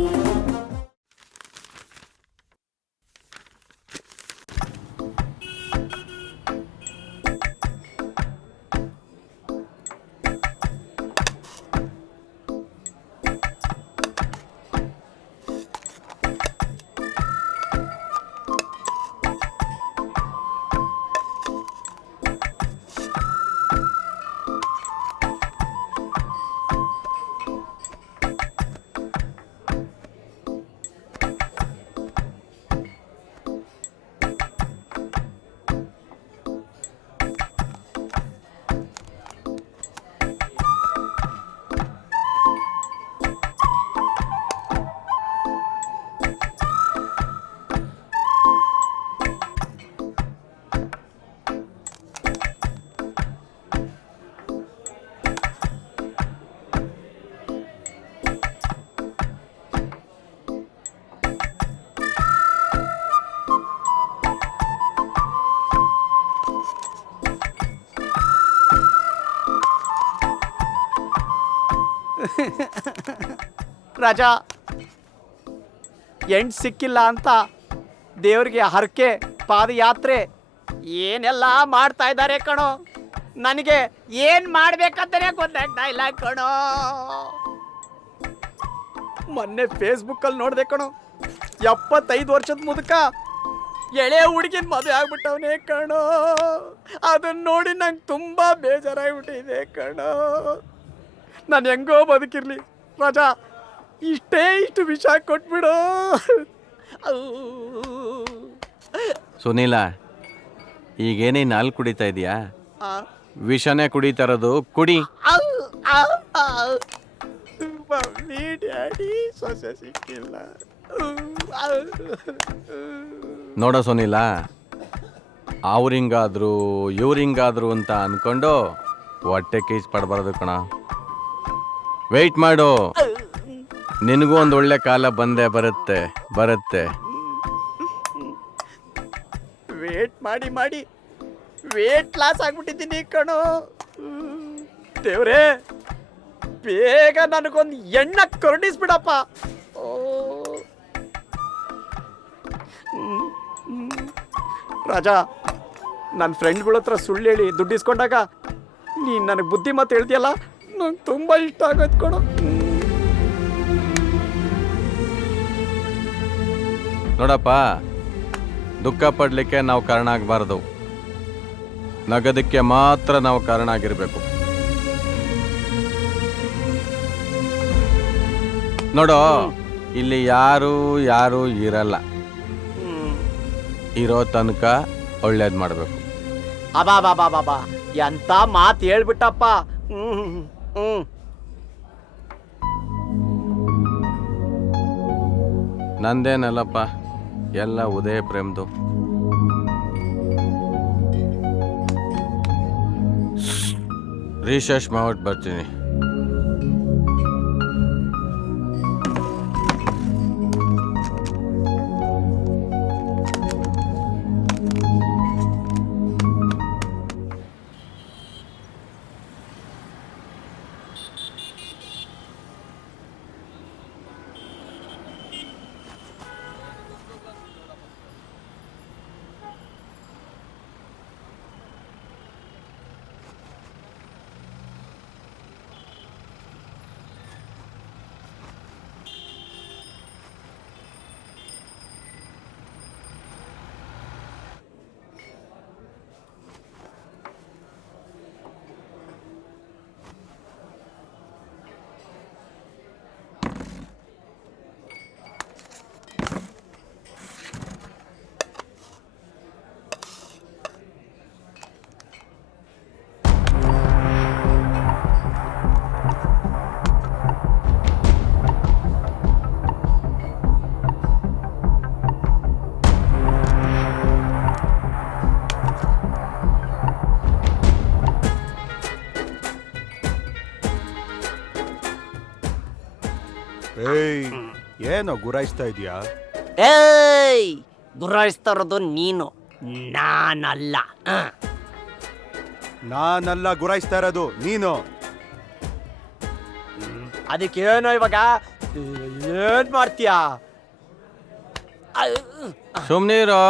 ರಾಜಾ, ಹೆಣ್ಣು ಸಿಕ್ಕಿಲ್ಲ ಅಂತ ದೇವ್ರಿಗೆ ಹರಕೆ, ಪಾದಯಾತ್ರೆ ಏನೆಲ್ಲ ಮಾಡ್ತಾ ಇದ್ದಾರೆ ಕಣೋ. ನನಗೆ ಏನ್ ಮಾಡ್ಬೇಕಂತಾನೆ ಗೊತ್ತಾಗ್ತಾ ಇಲ್ಲ ಕಣೋ. ಮೊನ್ನೆ ಫೇಸ್ಬುಕ್ಕಲ್ಲಿ ನೋಡಿದೆ ಕಣೋ, 75 ವರ್ಷದ ಮುದುಕ ಎಳೆ ಹುಡುಗಿನ ಮದುವೆ ಆಗ್ಬಿಟ್ಟವನೇ ಕಣೋ. ಅದನ್ನ ನೋಡಿ ನಂಗೆ ತುಂಬಾ ಬೇಜಾರಾಗ್ಬಿಟ್ಟಿದೆ ಕಣೋ. ನಾನು ಹೆಂಗೋ ಬದುಕಿರ್ಲಿ ರಾಜಾ, ಇಷ್ಟು ವಿಷ ಕೊಟ್ಬಿಡು. ಸುನೀಲ, ಈಗೇನೇ ನಾಲ್ ಕುಡಿತಾ ಇದೀಯಾ? ವಿಷನೇ ಕುಡಿತಾ ಇರೋದು, ಕುಡಿ. ಡ್ಯಾಡಿ ಸೊಸೆ ಸಿಕ್ಕಿಲ್ಲ. ನೋಡೋ ಸುನೀಲ, ಅವ್ರಿಂಗಾದ್ರು ಇವ್ರಿಂಗಾದ್ರು ಅಂತ ಅನ್ಕೊಂಡು ಹೊಟ್ಟೆ ಕೀಚ್ ಪಡಬಾರ್ದು ಕಣ. ವೆಯ್ಟ್ ಮಾಡು, ನಿನಗೂ ಒಂದು ಒಳ್ಳೆ ಕಾಲ ಬಂದೇ ಬರುತ್ತೆ ಬರುತ್ತೆ. ವೇಟ್ ಮಾಡಿ ಮಾಡಿ ವೇಟ್ ಲಾಸ್ ಆಗ್ಬಿಟ್ಟಿದ್ದೀನಿ ಕಣೋ. ದೇವ್ರೇ, ಬೇಗ ನನಗೊಂದು ಎಣ್ಣ ಕರುಣಿಸ್ಬಿಡಪ್ಪ. ರಾಜಾ, ನನ್ನ ಫ್ರೆಂಡ್ಗಳ ಹತ್ರ ಸುಳ್ಳು ಹೇಳಿ ದುಡ್ಡು ಇಸ್ಕೊಂಡಾಗ ನೀನು ನನಗೆ ಬುದ್ಧಿ ಮಾತು ಹೇಳ್ತೀಯಲ್ಲ, ನಂಗೆ ತುಂಬ ಇಷ್ಟ ಆಗೋದು ಕಣೋ. ನೋಡಪ್ಪ, ದುಃಖ ಪಡ್ಲಿಕ್ಕೆ ನಾವು ಕಾರಣ ಆಗಬಾರ್ದು, ನಗದಕ್ಕೆ ಮಾತ್ರ ನಾವು ಕಾರಣ ಆಗಿರ್ಬೇಕು. ನೋಡೋ, ಇಲ್ಲಿ ಯಾರು ಇರಲ್ಲ. ಇರೋ ತನಕ ಒಳ್ಳೇದ್ ಮಾಡ್ಬೇಕು. ಅಬಾ ಬಾಬಾ ಬಾಬಾ, ಎಂತ ಮಾತು ಹೇಳ್ಬಿಟ್ಟಪ್ಪ. ನಂದೇನಲ್ಲಪ್ಪ, ಎಲ್ಲ ಉದಯ ಪ್ರೇಮ್ದು. ರಿಸರ್ಚ್ ಮಾಡ್ಬಿಟ್ಟು ಬರ್ತೀನಿ. ಏಯ್, ಏನೋ ಗುರಾಯಿಸ್ತಾ ಇದೀಯಾ? ಏಯ್, ಗುರಾಯಿಸ್ತಾ ಇರೋದು ನೀನು, ನಾನಲ್ಲ. ನಾನಲ್ಲ ಗುರಾಯಿಸ್ತಾ ಇರೋದು, ನೀನು. ಅದಕ್ಕೇನೋ ಇವಾಗ ಏನ್ ಮಾಡ್ತೀಯಾ? ಸುಮ್ನೀರು.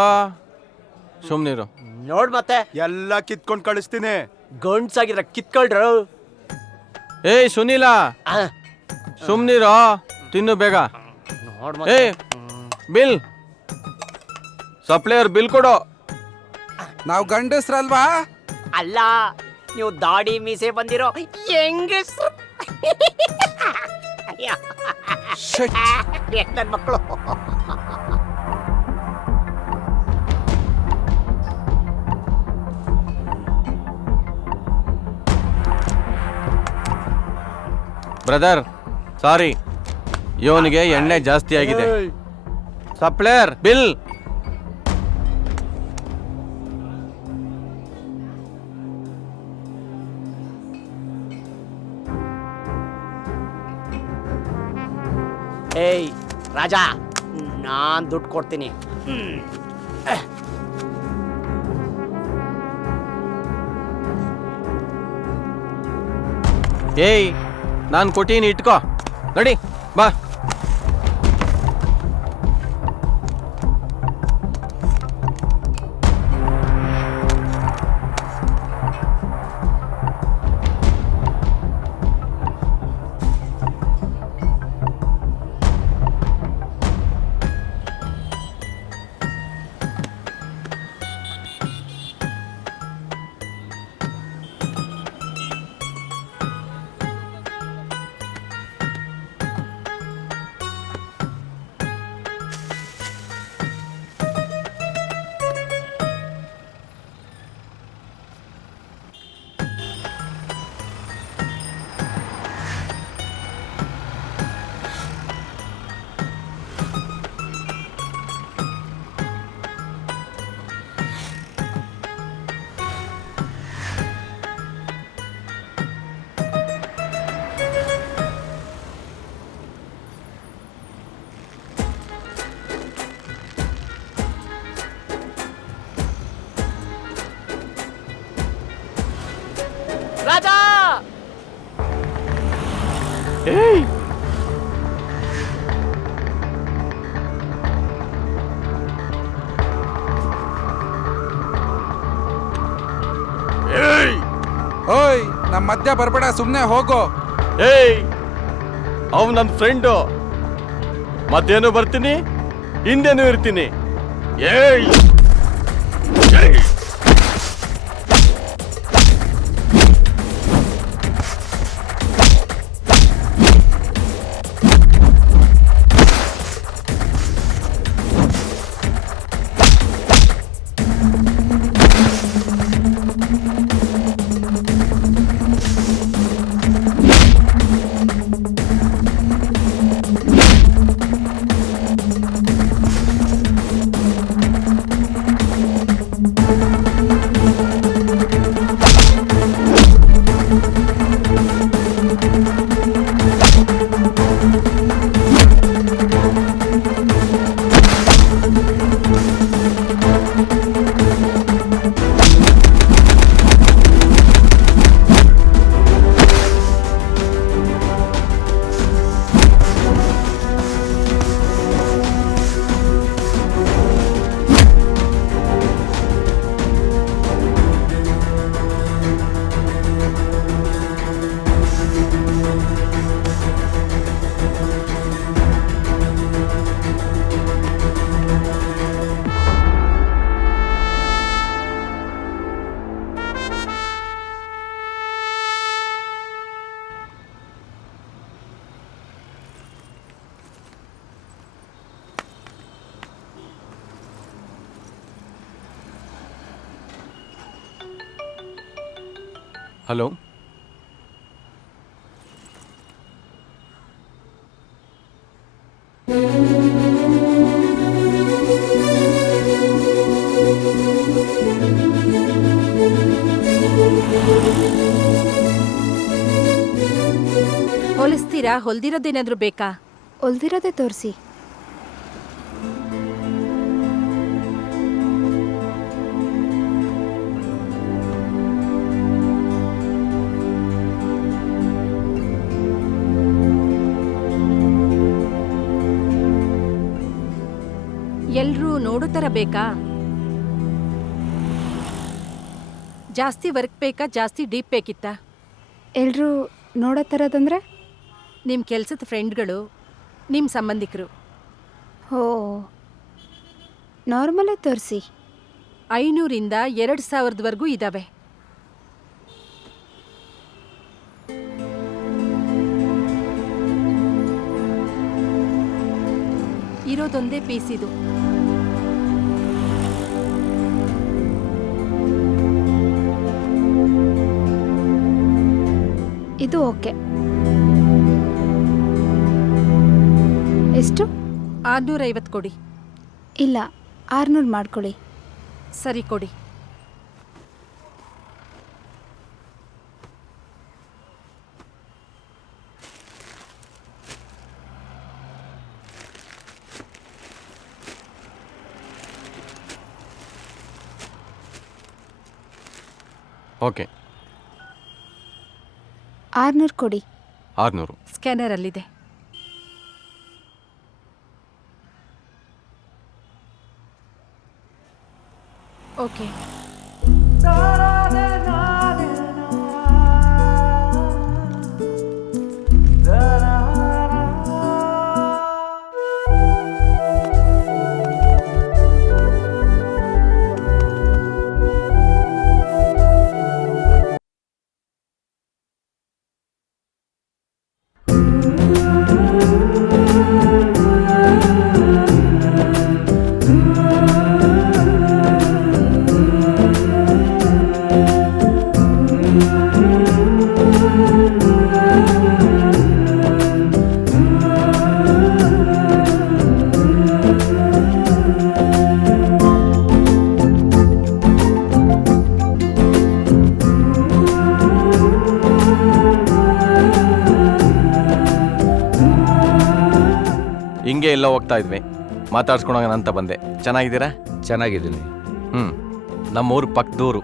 ನೋಡ್ ಮತ್ತೆ ಎಲ್ಲ ಕಿತ್ಕೊಂಡ್ ಕಳಿಸ್ತೀನಿ. ಗಂಡ್ಸಾಗಿದ್ರ ಕಿತ್ಕೊಳ್ರು. ಏಯ್ ಸುನೀಲ, ಸುಮ್ನೀರೋ, ತಿನ್ನು ಬೇಗ. ನೋಡ್ ಏ, ಬಿಲ್ ಸಪ್ಲೈಯರ್ ಬಿಲ್ ಕೊಡು. ನಾವು ಗಂಡಸ್ರಲ್ವಾ? ಅಲ್ಲ, ನೀವು ದಾಡಿ ಮೀಸೆ ಬಂದಿರೋ ಹೆಂಗಸ್ರು. ನನ್ನ ಮಕ್ಕಳು. ಬ್ರದರ್, ಸಾರಿ, ಇವನಿಗೆ ಎಣ್ಣೆ ಜಾಸ್ತಿ ಆಗಿದೆ. Supplier bill. ಏಯ್ ರಾಜಾ, ನಾನ್ ದುಡ್ಡು ಕೊಡ್ತೀನಿ. ಏಯ್, ನಾನು ಕೊಟ್ಟೀನಿ, ಇಟ್ಕೋ. ನಡಿ ಬಾ. ಓಯ್ ನಮ್ಮ ಮಧ್ಯ ಬರ್ಬೇಡ, ಸುಮ್ಮನೆ ಹೋಗೋ. ಏಯ್ ಅವ್ ನನ್ನ ಫ್ರೆಂಡು, ಮತ್ತೇನು ಬರ್ತೀನಿ ಹಿಂದೇನು ಇರ್ತೀನಿ. ಏಯ್ ಏಯ್ ಹಲೋ, ಹೊಲಿಸ್ತೀರಾ? ಹೊಲ್ದಿರೋದೇನಾದ್ರೂ ಬೇಕಾ? ಹೊಲ್ದಿರೋದೇ ತೋರಿಸಿ. ಎಲ್ರೂ ನೋಡೋ ಥರ ಬೇಕಾ? ಜಾಸ್ತಿ ವರ್ಕ್ ಬೇಕಾ, ಜಾಸ್ತಿ ಡೀಪ್ ಬೇಕಿತ್ತಾ? ಎಲ್ಲರೂ ನೋಡೋ ಥರದಂದರೆ? ನಿಮ್ಮ ಕೆಲಸದ ಫ್ರೆಂಡ್ಗಳು, ನಿಮ್ಮ ಸಂಬಂಧಿಕರು. ಓ, ನಾರ್ಮಲೇ ತೋರಿಸಿ. 500ರಿಂದ 2000ವರೆಗೂ ಇದ್ದಾವೆ. ಇರೋದೊಂದೇ ಪೀಸ್ ಇದು. ಇದು ಓಕೆ. ಎಷ್ಟು? 650 ಕೊಡಿ. ಇಲ್ಲ, 600 ಮಾಡ್ಕೊಳ್ಳಿ. ಸರಿ ಕೊಡಿ. ಓಕೆ, 600 ಕೊಡಿ. 600. ಸ್ಕ್ಯಾನರಲ್ಲಿದೆ. ಓಕೆ. ಹಿಂಗೆ ಎಲ್ಲ ಹೋಗ್ತಾ ಇದ್ವಿ, ಮಾತಾಡ್ಸ್ಕೊಳೋಣ ಅಂತ ಬಂದೆ. ಚೆನ್ನಾಗಿದ್ದೀರಾ? ಚೆನ್ನಾಗಿದ್ದೀನಿ. ನಮ್ಮೂರು ಪಕ್ಕದೂರು,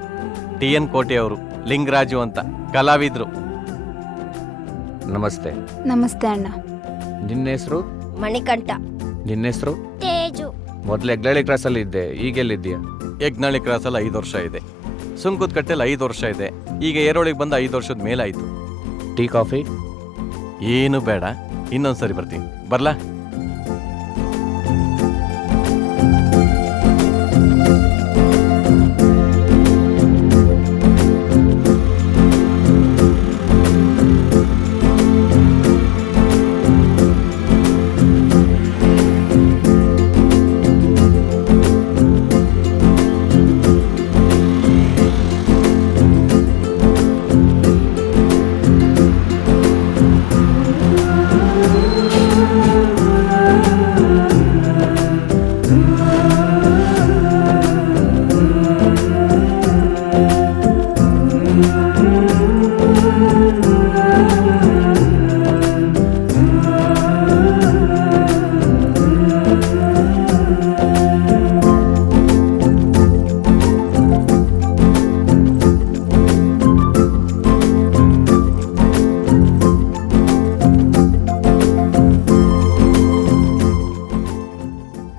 TN ಕೋಟೆಯವರು, ಲಿಂಗರಾಜು ಅಂತ ಕಲಾವಿದ್ರು. ನಮಸ್ತೆ. ನಮಸ್ತೆ ಅಣ್ಣ. ನಿನ್ನ ಹೆಸರು? ಮಣಿಕಂಠ. ನಿನ್ನ ಹೆಸರು? ತೇಜು. ಮೊದಲು ಹೆಗ್ನಳ್ಳಿ ಕ್ರಾಸಲ್ಲಿ ಇದ್ದೆ, ಈಗೆಲ್ಲಿದ್ದೀಯಾ? ಯಜ್ಞಳ್ಳಿ ಕ್ರಾಸಲ್ಲಿ 5 ವರ್ಷ ಇದೆ. ಸುಂಕದ ಕಟ್ಟೆಲಿ 5 ವರ್ಷ ಇದೆ. ಈಗ ಏರೋಳಿಗೆ ಬಂದು 5 ವರ್ಷದ ಮೇಲಾಯಿತು. ಟೀ ಕಾಫಿ ಏನು ಬೇಡ, ಇನ್ನೊಂದ್ಸರಿ ಬರ್ತೀನಿ. ಬರ್ಲಾ?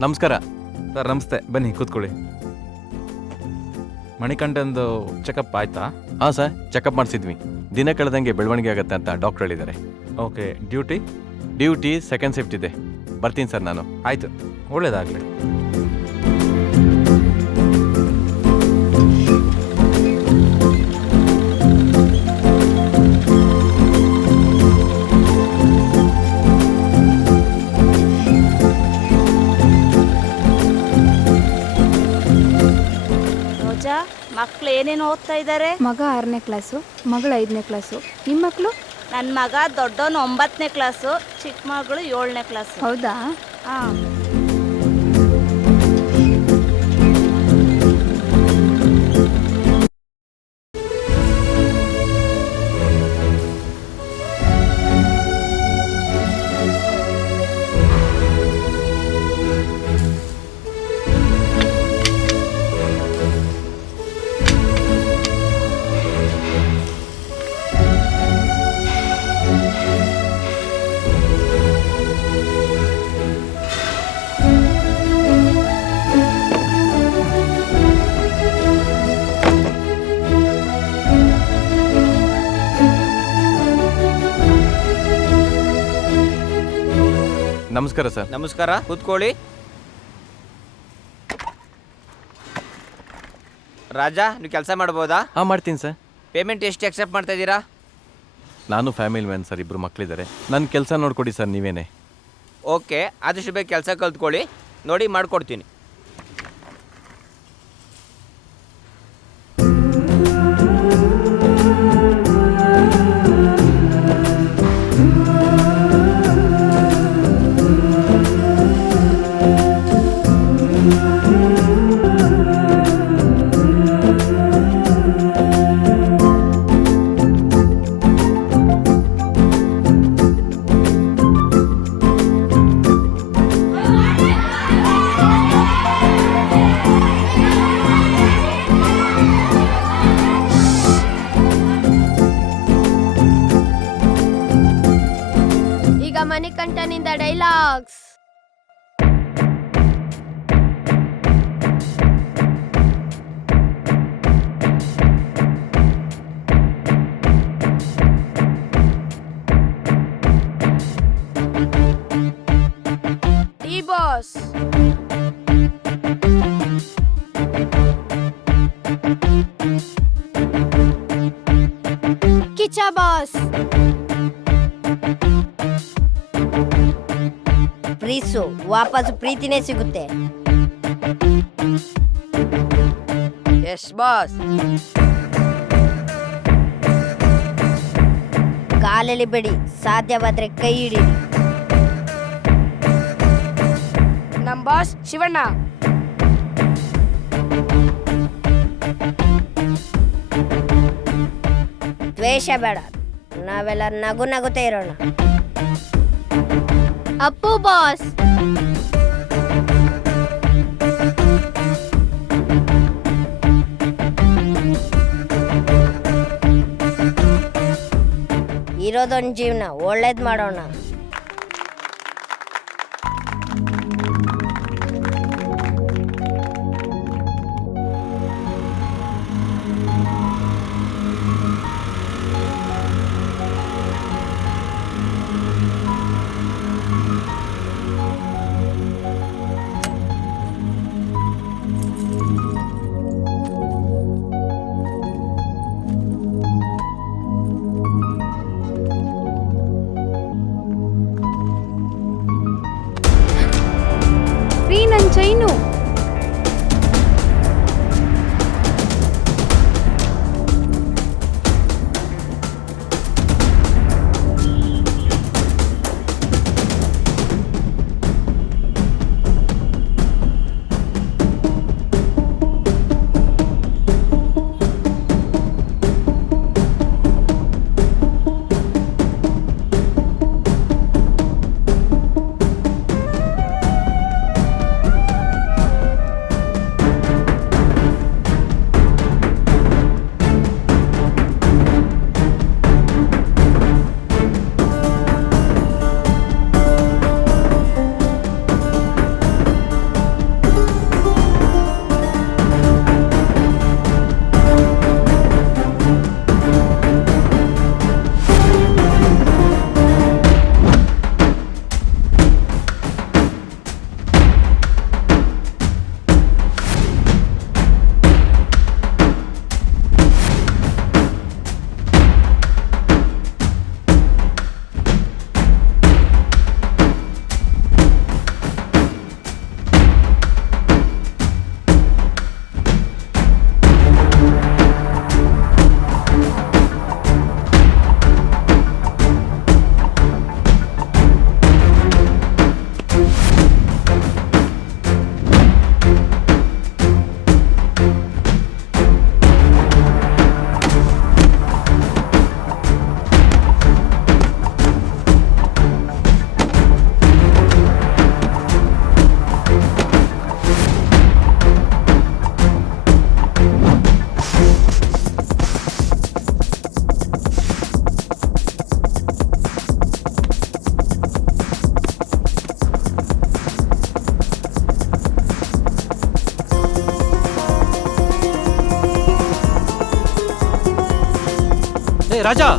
ನಮಸ್ಕಾರ ಸರ್. ನಮಸ್ತೆ, ಬನ್ನಿ ಕೂತ್ಕೊಳ್ಳಿ. ಮಣಿಕಂಠಂದು ಚೆಕಪ್ ಆಯ್ತಾ? ಹಾಂ ಸರ್, ಚೆಕಪ್ ಮಾಡಿಸಿದ್ವಿ. ದಿನ ಕಳೆದಂಗೆ ಬೆಳವಣಿಗೆ ಆಗುತ್ತೆ ಅಂತ ಡಾಕ್ಟರ್ ಹೇಳಿದ್ದಾರೆ. ಓಕೆ. ಡ್ಯೂಟಿ ಸೆಕೆಂಡ್ ಶಿಫ್ಟ್ ಇದೆ. ಬರ್ತೀನಿ ಸರ್ ನಾನು. ಆಯಿತು, ಒಳ್ಳೇದಾಗಲಿ. ಮಕ್ಕಳು ಏನೇನು ಓದ್ತಾ ಇದ್ದಾರೆ? ಮಗ 6ನೇ ಕ್ಲಾಸು, ಮಗಳು 5ನೇ ಕ್ಲಾಸು. ನಿಮ್ಮ ಮಕ್ಕಳು? ನನ್ನ ಮಗ ದೊಡ್ಡವನು 9ನೇ ಕ್ಲಾಸು, ಚಿಕ್ಕ ಮಗಳು 7ನೇ ಕ್ಲಾಸು. ಹೌದಾ? ಹಾಂ. ನಮಸ್ಕಾರ ಸರ್. ನಮಸ್ಕಾರ, ಕೂತ್ಕೊಳ್ಳಿ. ರಾಜಾ, ನೀವು ಕೆಲಸ ಮಾಡ್ಬೋದಾ? ಹಾಂ, ಮಾಡ್ತೀನಿ ಸರ್. ಪೇಮೆಂಟ್ ಎಷ್ಟು ಅಕ್ಸೆಪ್ಟ್ ಮಾಡ್ತಾ ಇದ್ದೀರಾ? ನಾನು ಫ್ಯಾಮಿಲಿ ಮ್ಯಾನ್ ಸರ್, 2 ಮಕ್ಕಳಿದ್ದಾರೆ. ನನ್ನ ಕೆಲಸ ನೋಡ್ಕೊಡಿ ಸರ್ ನೀವೇನೆ. ಓಕೆ, ಆದಷ್ಟು ಬೇಗ ಕೆಲಸ ಕಲ್ತ್ಕೊಳ್ಳಿ, ನೋಡಿ ಮಾಡಿಕೊಡ್ತೀನಿ. ಮಣಿಕಂಠನಿಂದ dialogues. T boss. Kichcha boss. ಪ್ರೀಸು, ವಾಪಸ್ ಪ್ರೀತಿನೇ ಸಿಗುತ್ತೆ. Yes boss. ಕಾಲಲ್ಲಿ ಬಿಡಿ, ಸಾಧ್ಯವಾದ್ರೆ ಕೈ ಹಿಡಿ. ನಮ್ ಬಾಸ್ ಶಿವಣ್ಣ. ದ್ವೇಷ ಬೇಡ, ನಾವೆಲ್ಲ ನಗು ನಗುತ್ತಾ ಇರೋಣ. ಅಪ್ಪು ಬಾಸ್. ಇರೋದೊಂದು ಜೀವನ, ಒಳ್ಳೇದ್ ಮಾಡೋಣ. ರಾಜಾ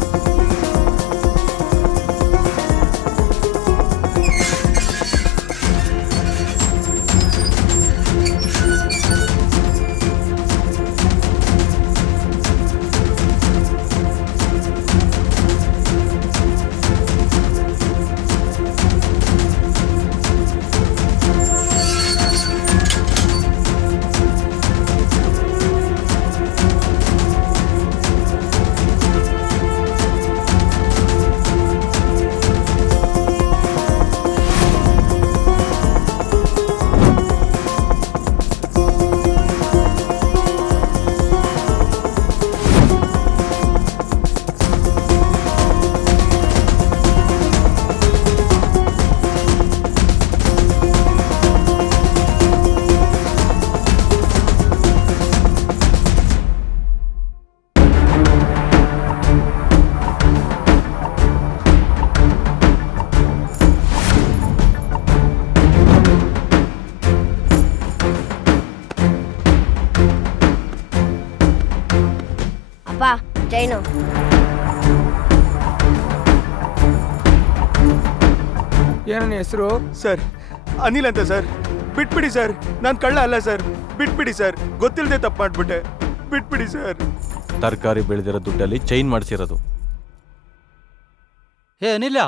ಅಪ್ಪ ಜೈನು ಏನನ್ನ ಹೆಸರು? ಸರ್ ಅನಿಲ್ ಅಂತ ಸರ್. ಬಿಟ್ಬಿಡಿ ಸರ್, ನಾನು ಕಳ್ಳ ಅಲ್ಲ ಸರ್. ಬಿಟ್ಬಿಡಿ ಸರ್, ಗೊತ್ತಿಲ್ಲದೆ ತಪ್ಪು ಮಾಡ್ಬಿಟ್ಟೆ. ಬಿಟ್ಬಿಡಿ ಸರ್. ತರಕಾರಿ ಬೆಳೆದಿರೋ ದುಡ್ಡಲ್ಲಿ ಚೈನ್ ಮಾಡಿಸಿರೋದು. ಹೇ ಅನಿಲ,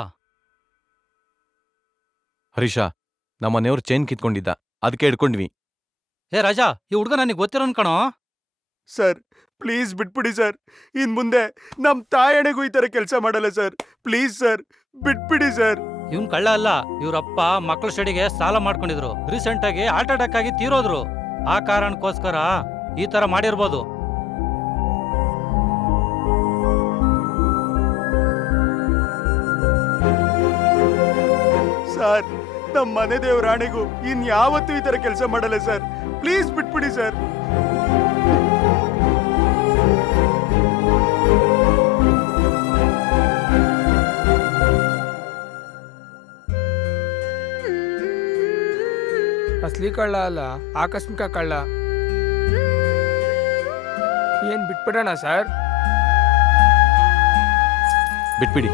ಹರೀಶ, ನಮ್ಮ ಮನೆಯವ್ರು ಚೈನ್ ಕಿತ್ಕೊಂಡಿದ್ದ, ಅದಕ್ಕೆ ಹಿಡ್ಕೊಂಡ್ವಿ. ಹೇ ರಾಜಾ, ಈ ಹುಡುಗ ನನಗೆ ಗೊತ್ತಿರೋನ್ ಕಣೋ. ಸರ್ ಪ್ಲೀಸ್ ಬಿಟ್ಬಿಡಿ ಸರ್. ಇನ್ ಮುಂದೆ ನಮ್ಮ ತಾಯಣೆಗೂ ಈ ಥರ ಕೆಲಸ ಮಾಡಲ್ಲ ಸರ್. ಪ್ಲೀಸ್ ಸರ್, ಬಿಟ್ಬಿಡಿ ಸರ್. ಇವ್ನ್ ಕಳ್ಳ ಅಲ್ಲ, ಇವ್ರಪ್ಪ ಮಕ್ಕಳ ಸ್ಟಡಿಗೆ ಸಾಲ ಮಾಡ್ಕೊಂಡಿದ್ರು. ರೀಸೆಂಟ್ ಆಗಿ ಹಾರ್ಟ್ ಅಟ್ಯಾಕ್ ಆಗಿ ತೀರೋದ್ರು. ಆ ಕಾರಣಕ್ಕೋಸ್ಕರ ಈ ತರ ಮಾಡಿರ್ಬೋದು. ಸರ್ ನಮ್ಮ ಮನೆ ದೇವ್ರ ಆಣೆಗೂ ಇನ್ಯಾವತ್ತೂ ಈ ಥರ ಕೆಲಸ ಮಾಡಲ್ಲ ಸರ್. ಪ್ಲೀಸ್ ಬಿಟ್ಬಿಡಿ ಸರ್. ಅಸಲಿ ಕಳ್ಳ ಅಲ್ಲ, ಆಕಸ್ಮಿಕ ಕಳ್ಳ. ಏನ್ ಬಿಟ್ಬಿಡೋಣ ಸರ್? ಬಿಟ್ಬಿಡಿ.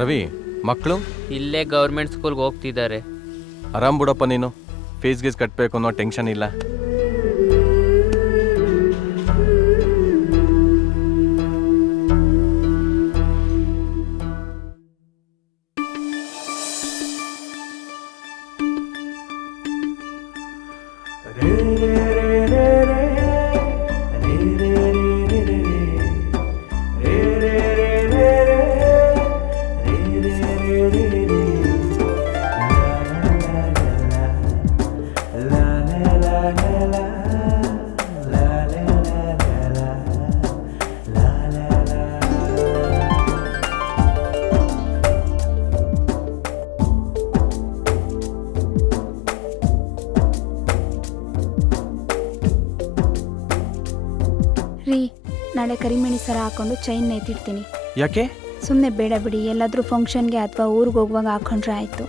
ರವಿ, ಮಕ್ಕಳು ಇಲ್ಲೇ ಗೌರ್ಮೆಂಟ್ ಸ್ಕೂಲ್ಗೆ ಹೋಗ್ತಿದ್ದಾರೆ. ಆರಾಮ್ ಬಿಡಪ್ಪ ನೀನು. ಫೀಸ್ ಗೀಸ್ ಕಟ್ಟಬೇಕು ಅನ್ನೋ ಟೆನ್ಷನ್ ಇಲ್ಲ. ರೀ, ನಾಳೆ ಕರಿಮಣಿ ಸರ ಹಾಕೊಂಡು ಚೈನ್ ನೇತಿಡ್ತೀನಿ. ಯಾಕೆ? ಸುಮ್ಮನೆ ಬೇಡ ಬಿಡಿ, ಎಲ್ಲಾದರೂ ಫಂಕ್ಷನ್ಗೆ ಅಥವಾ ಊರಿಗೆ ಹೋಗುವಾಗ ಹಾಕೊಂಡ್ರೆ ಆಯಿತು.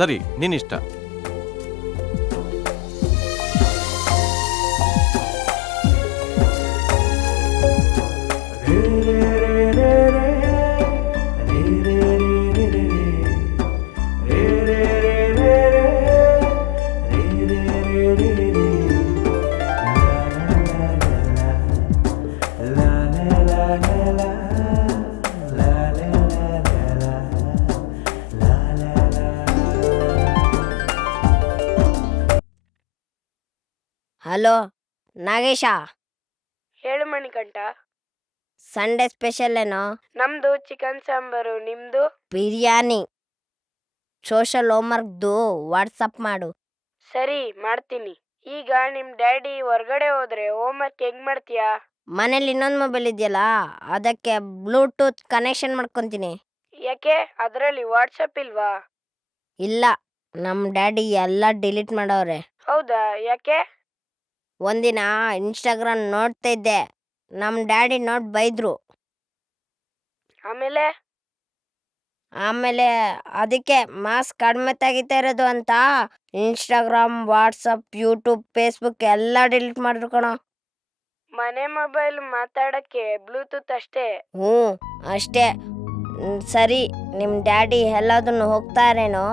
ಸರಿ, ನಿನ್ನಿಷ್ಟ. ಹಲೋ ನಾಗೇಶ, ಹೇಳು ಮಣಿಕಂಠ. ಸಂಡೇ ಸ್ಪೆಷಲ್ ಏನೋ? ನಮ್ದು ಚಿಕನ್ ಸಾಂಬಾರು, ನಿಮ್ದು? ಬಿರಿಯಾನಿ. ಸೋಷಲ್ ಹೋಮ್ವರ್ಕ್ದು ವಾಟ್ಸಪ್ ಮಾಡು. ಸರಿ, ಮಾಡ್ತೀನಿ. ಈಗ ನಿಮ್ ಡ್ಯಾಡಿ ಹೊರ್ಗಡೆ ಹೋದ್ರೆ ಹೋಮ್ವರ್ಕ್ ಹೆಂಗ್ ಮಾಡ್ತೀಯಾ? ಮನೇಲಿ ಇನ್ನೊಂದು ಮೊಬೈಲ್ ಇದೆಯಲ್ಲ, ಅದಕ್ಕೆ ಬ್ಲೂಟೂತ್ ಕನೆಕ್ಷನ್ ಮಾಡ್ಕೊತೀನಿ. ಯಾಕೆ, ಅದರಲ್ಲಿ ವಾಟ್ಸಪ್ ಇಲ್ವಾ? ಇಲ್ಲ, ನಮ್ಮ ಡ್ಯಾಡಿ ಎಲ್ಲ ಡಿಲೀಟ್ ಮಾಡವ್ರೆ. ಹೌದಾ, ಯಾಕೆ? ಒಂದಿನ ಇನ್ಸ್ಟಾಗ್ರಾಮ್ ನೋಡ್ತಾ ಇದ್ದೆ, ನಮ್ಮ ಡ್ಯಾಡಿ ನೋಡಿ ಬೈದ್ರು. ಆಮೇಲೆ ಅದಕ್ಕೆ ಮಾಸ್ ಕಡಿಮೆ ತೆಗಿತಾ ಇರೋದು ಅಂತ ಇನ್ಸ್ಟಾಗ್ರಾಮ್, ವಾಟ್ಸಪ್, ಯೂಟ್ಯೂಬ್, ಫೇಸ್ಬುಕ್ ಎಲ್ಲ ಡಿಲೀಟ್ ಮಾಡಿದ್ರು ಕಣೋ. ಮನೆ ಮೊಬೈಲ್ ಮಾತಾಡಕ್ಕೆ ಬ್ಲೂಟೂತ್ ಅಷ್ಟೇ. ಹ್ಞೂ ಅಷ್ಟೇ. ಸರಿ, ನಿಮ್ಮ ಡ್ಯಾಡಿ ಎಲ್ಲದನ್ನು ಹೋಗ್ತಾರೇನೋ,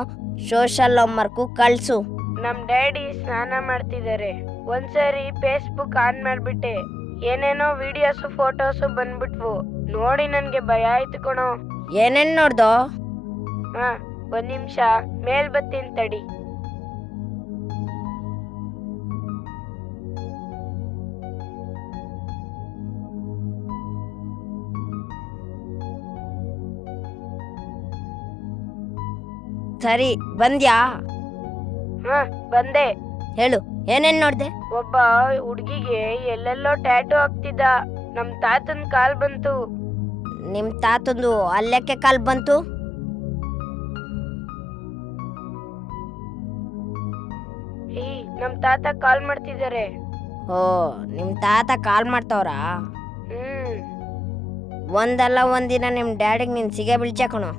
ಸೋಷಲ್ ಹೋಮ್ವರ್ಕು ಕಳಿಸು. ನಮ್ ಡ್ಯಾಡಿ ಸ್ನಾನ ಮಾಡ್ತಿದ್ದಾರೆ. ಒಂದ್ಸರಿ ಫೇಸ್ಬುಕ್ ಆನ್ ಮಾಡ್ಬಿಟ್ಟೆ, ಏನೇನೋ ವಿಡಿಯೋಸು ಫೋಟೋಸು ಬಂದ್ಬಿಟ್ವು. ನೋಡಿ ನನ್ಗೆ ಭಯ ಆಯ್ತು ಕಣೋ. ಏನೇನ್ ನೋಡ್ದೋ? ಹಾ, ಒಂದ್ ನಿಮಿಷ ಮೇಲ್ ಬತ್ತೀನಿ ತಡಿ. ಸರಿ, ಬಂದ್ಯಾ? ಹಾ, ಬಂದೆ. ಹೇಳು, ಏನೇನ್ ನೋಡ್ದೆ? ಒಬ್ಬ ಹುಡ್ಗಿಗೆ ಎಲ್ಲೆಲ್ಲೋ ಟ್ಯಾಟೂ ಹಾಕ್ತಿದ್ದ. ನಮ್ ತಾತನ್ ಕಾಲ್ ಬಂತು. ನಿಮ್ ತಾತಂದು ಅಲ್ಲೆಕ್ಕೆ ಕಾಲ್ ಬಂತು? ನಮ್ ತಾತ ಕಾಲ್ ಮಾಡ್ತಿದ್ದಾರೆ. ಓ, ನಿಮ್ ತಾತ ಕಾಲ್ ಮಾಡ್ತಾವ್ರಾ? ಒಂದಲ್ಲ ಒಂದಿನ ನಿಮ್ ಡ್ಯಾಡಿಗೆ ನೀನ್ ಸಿಗೇ ಬೀಳ್ಚೆ ಕಣೋ.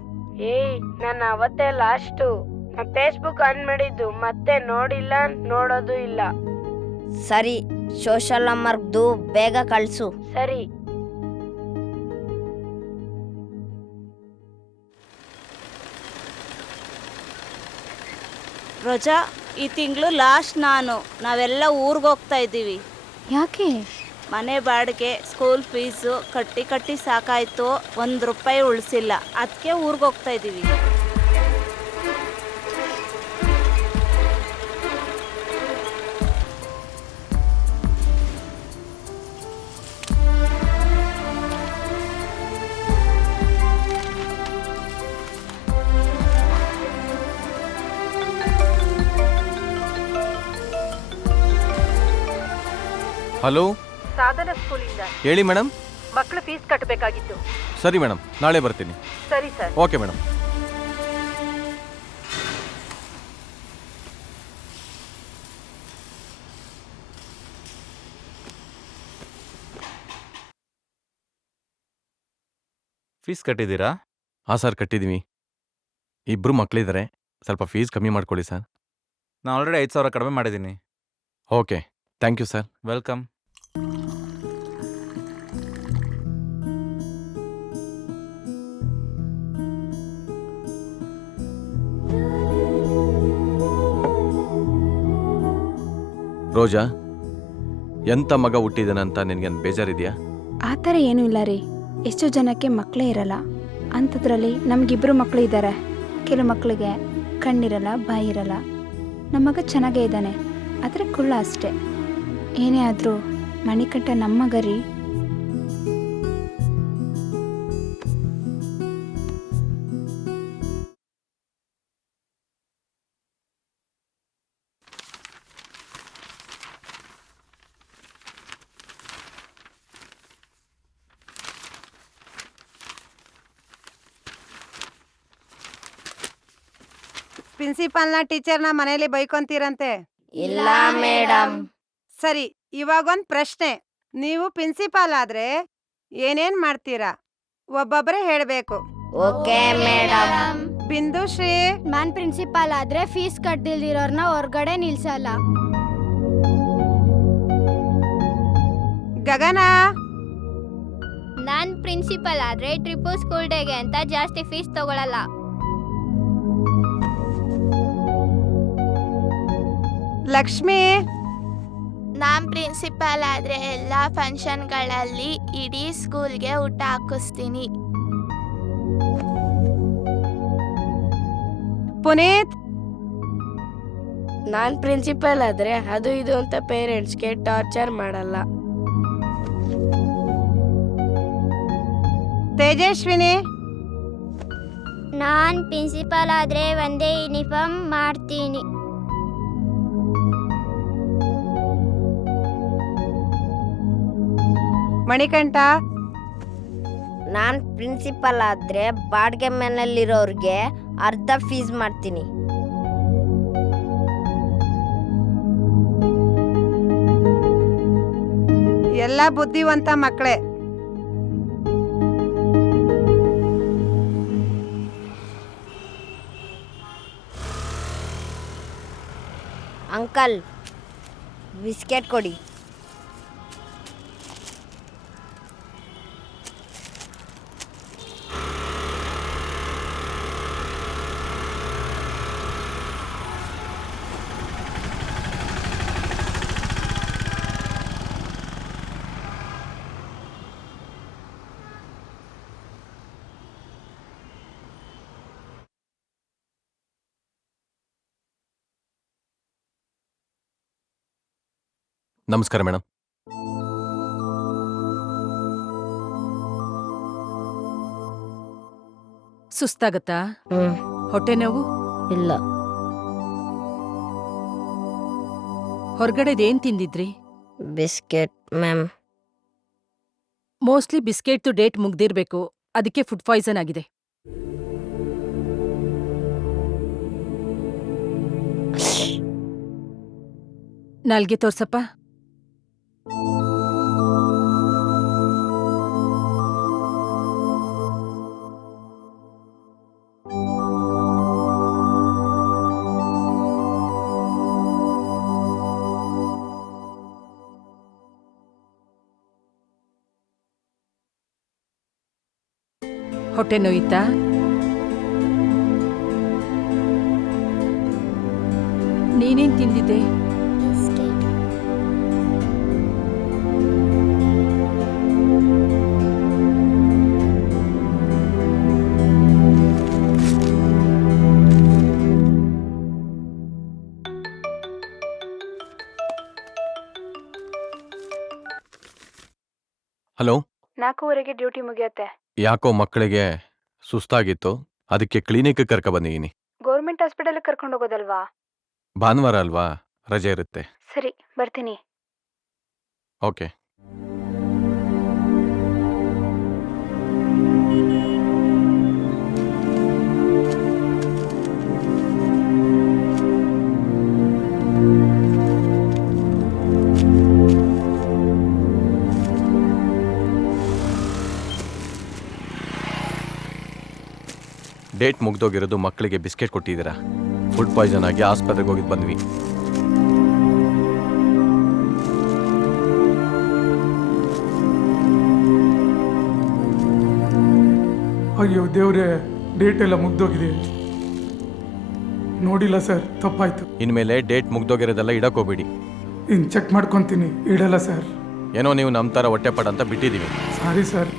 ನಾನು ಅವತ್ತೇ ಲಾಸ್ಟು. ನಾ ಫೇಸ್ಬುಕ್ ಆನ್ ಮಾಡಿದ್ದು, ಮತ್ತೆ ನೋಡಿಲ್ಲ, ನೋಡೋದು ಇಲ್ಲ. ಸರಿ, ಸೋಷಲ್ ಹೋಮ್ವರ್ಕ್ದು ಬೇಗ ಕಳ್ಸು. ಸರಿ. ರೋಜಾ, ಈ ತಿಂಗಳು ಲಾಸ್ಟ್ ನಾವೆಲ್ಲ ಊರಿಗೆ ಹೋಗ್ತಾ ಇದ್ದೀವಿ. ಯಾಕೆ? ಮನೆ ಬಾಡಿಗೆ, ಸ್ಕೂಲ್ ಫೀಸು ಕಟ್ಟಿ ಸಾಕಾಯ್ತು. ₹1 ಉಳಿಸಿಲ್ಲ, ಅದಕ್ಕೆ ಊರಿಗೆ ಹೋಗ್ತಾ ಇದ್ದೀವಿ. ಹಲೋ, ಸಾಧನ ಸ್ಕೂಲಿಂದ. ಹೇಳಿ ಮೇಡಮ್. ಮಕ್ಕಳು ಫೀಸ್ ಕಟ್ಟಬೇಕಾಗಿತ್ತು. ಸರಿ ಮೇಡಮ್, ನಾಳೆ ಬರ್ತೀನಿ. ಸರಿ ಸರ್. Okay madam. ಫೀಸ್ ಕಟ್ಟಿದ್ದೀರಾ? ಹಾಂ ಸರ್, ಕಟ್ಟಿದ್ದೀವಿ. 2 ಮಕ್ಕಳಿದ್ದಾರೆ, ಸ್ವಲ್ಪ ಫೀಸ್ ಕಮ್ಮಿ ಮಾಡ್ಕೊಳ್ಳಿ ಸರ್. ನಾನು ಆಲ್ರೆಡಿ 5,000 ಕಡಿಮೆ ಮಾಡಿದ್ದೀನಿ. Okay, thank you sir. Welcome. Roja, ಎಂಥ ಮಗ ಹುಟ್ಟಿದನಂತ ನಿನಗೇನು ಬೇಜಾರಿದೆಯಾ? ಆ ಥರ ಏನೂ ಇಲ್ಲ ರೀ. ಎಷ್ಟೋ ಜನಕ್ಕೆ ಮಕ್ಕಳೇ ಇರಲ್ಲ. ಅಂಥದ್ರಲ್ಲಿ ನಮಗಿಬ್ಬರು ಮಕ್ಕಳು ಇದ್ದಾರೆ. ಕೆಲವು ಮಕ್ಕಳಿಗೆ ಕಣ್ಣಿರಲ್ಲ, ಬಾಯಿ ಇರಲ್ಲ. ನಮ್ಮ ಮಗ ಚೆನ್ನಾಗೇ ಇದ್ದಾನೆ, ಆದರೆ ಕುಳ್ಳ ಅಷ್ಟೇ. ಏನೇ ಆದರೂ ಮಣಿಕಂಠ ನಮ್ಮ ಮಗ ರೀ. ಪ್ರಿನ್ಸಿಪಾಲ್ನ ಟೀಚರ್ನ ಮನೇಲಿ ಬೈಕೊಂತೀರಂತೆ. ಇಲ್ಲ ಮೇಡಮ್. ಸರಿ, ಇವಾಗೊಂದು ಪ್ರಶ್ನೆ. ನೀವು ಪ್ರಿನ್ಸಿಪಾಲ್ ಆದ್ರೆ ಏನೇನ್ ಮಾಡ್ತೀರಾ? ಒಬ್ಬೊಬ್ಬರೇ ಹೇಳ್ಬೇಕು. Okay madam. ಬಿಂದುಶ್ರೀ, ನಾನ್ ಪ್ರಿನ್ಸಿಪಾಲ್ ಆದ್ರೆ ಫೀಸ್ ಕಟ್ದಿಲ್ದಿರೋರ್ನ ಹೊರ್ಗಡೆ ನಿಲ್ಸಲ್ಲ. ಗಗನ, ನಾನ್ ಪ್ರಿನ್ಸಿಪಾಲ್ ಆದ್ರೆ ಟ್ರಿಪ್ಪು ಸ್ಕೂಲ್ ಡೇಗೆ ಅಂತ ಜಾಸ್ತಿ ಫೀಸ್ ತಗೊಳಲ್ಲ. ಲಕ್ಷ್ಮಿ, ನಾನ್ ಪ್ರಿನ್ಸಿಪಾಲ್ ಆದ್ರೆ ಎಲ್ಲ ಫಂಕ್ಷನ್ಗಳಲ್ಲಿ ಇಡೀ ಸ್ಕೂಲ್ಗೆ ಊಟ ಹಾಕಿಸ್ತೀನಿ. ಪುನೀತ್, ನಾನ್ ಪ್ರಿನ್ಸಿಪಲ್ ಆದ್ರೆ ಅದು ಇದು ಅಂತ ಪೇರೆಂಟ್ಸ್ಗೆ ಟಾರ್ಚರ್ ಮಾಡಲ್ಲ. ತೇಜಸ್ವಿನಿ, ನಾನ್ ಪ್ರಿನ್ಸಿಪಲ್ ಆದ್ರೆ ಒಂದೇ ಯೂನಿಫಾರ್ಮ್ ಮಾಡ್ತೀನಿ. ಮಣಿಕಂಠ, ನಾನ್ ಪ್ರಿನ್ಸಿಪಲ್ ಆದ್ರೆ ಬಾಡಿಗೆ ಮನೆಯಲ್ಲಿರೋರ್ಗೆ ಅರ್ಧ ಫೀಸ್ ಮಾಡ್ತೀನಿ. ಎಲ್ಲ ಬುದ್ಧಿವಂತ ಮಕ್ಕಳೇ. ಅಂಕಲ್, ಬಿಸ್ಕೆಟ್ ಕೊಡಿ. ನಮಸ್ಕಾರ ಮೇಡಮ್. ಸುಸ್ತಾಗತ್ತಾ? ಹೊಟ್ಟೆ ನೋವು? ಇಲ್ಲ. ಹೊರಗಡೆದೇನ್ ತಿಂದಿದ್ರಿ? Biscuit ma'am. ಮೋಸ್ಟ್ಲಿ ಬಿಸ್ಕೆಟ್ದು ಡೇಟ್ ಮುಗ್ದಿರ್ಬೇಕು, ಅದಕ್ಕೆ ಫುಡ್ ಪಾಯ್ಸನ್ ಆಗಿದೆ. ನಾಲ್ಗೆ ತೋರ್ಸಪ್ಪ. ಹೊಟ್ಟೆ ನೋಯ್ತಾ? ನೀನೇನ್ ತಿಂದಿದ್ದೆ? ಹಲೋ. 4:15 ಡ್ಯೂಟಿ ಮುಗಿಯತ್ತೆ. ಯಾಕೋ ಮಕ್ಕಳಿಗೆ ಸುಸ್ತಾಗಿತ್ತು, ಅದಕ್ಕೆ ಕ್ಲಿನಿಕ್ ಕರ್ಕ ಬಂದಿದ್ದೀನಿ. ಗೌರ್ಮೆಂಟ್ ಹಾಸ್ಪಿಟಲ್ ಕರ್ಕೊಂಡು ಹೋಗೋದಲ್ವಾ? ಭಾನುವಾರ ಅಲ್ವಾ, ರಜೆ ಇರುತ್ತೆ. ಸರಿ, ಬರ್ತೀನಿ. ಓಕೆ. ಡೇಟ್ ಮುಗ್ದೋಗಿರೋದು ಮಕ್ಕಳಿಗೆ ಬಿಸ್ಕೆಟ್ ಕೊಟ್ಟಿದ್ದೀರಾ. ಫುಡ್ ಪಾಯ್ಸನ್ ಆಗಿ ಆಸ್ಪತ್ರೆಗೆ ಹೋಗಿದ್ದು ಬಂದ್ವಿ. ಅಯ್ಯೋ ದೇವ್ರೆ, ಡೇಟ್ ಎಲ್ಲ ಮುಗ್ದೋಗಿದೆ. ನೋಡಿಲ್ಲ ಸರ್, ತಪ್ಪಾಯ್ತು. ಇನ್ಮೇಲೆ ಡೇಟ್ ಮುಗ್ದೋಗಿರೋದೆಲ್ಲ ಇಡಕ್ ಹೋಗ್ಬೇಡಿ. ಇನ್ನು ಚೆಕ್ ಮಾಡ್ಕೊತೀನಿ, ಇಡಲ್ಲ ಸರ್. ಏನೋ ನೀವು ನಮ್ಮ ಥರ ಹೊಟ್ಟೆಪಾಡ ಅಂತ ಬಿಟ್ಟಿದ್ದೀವಿ. Sorry sir.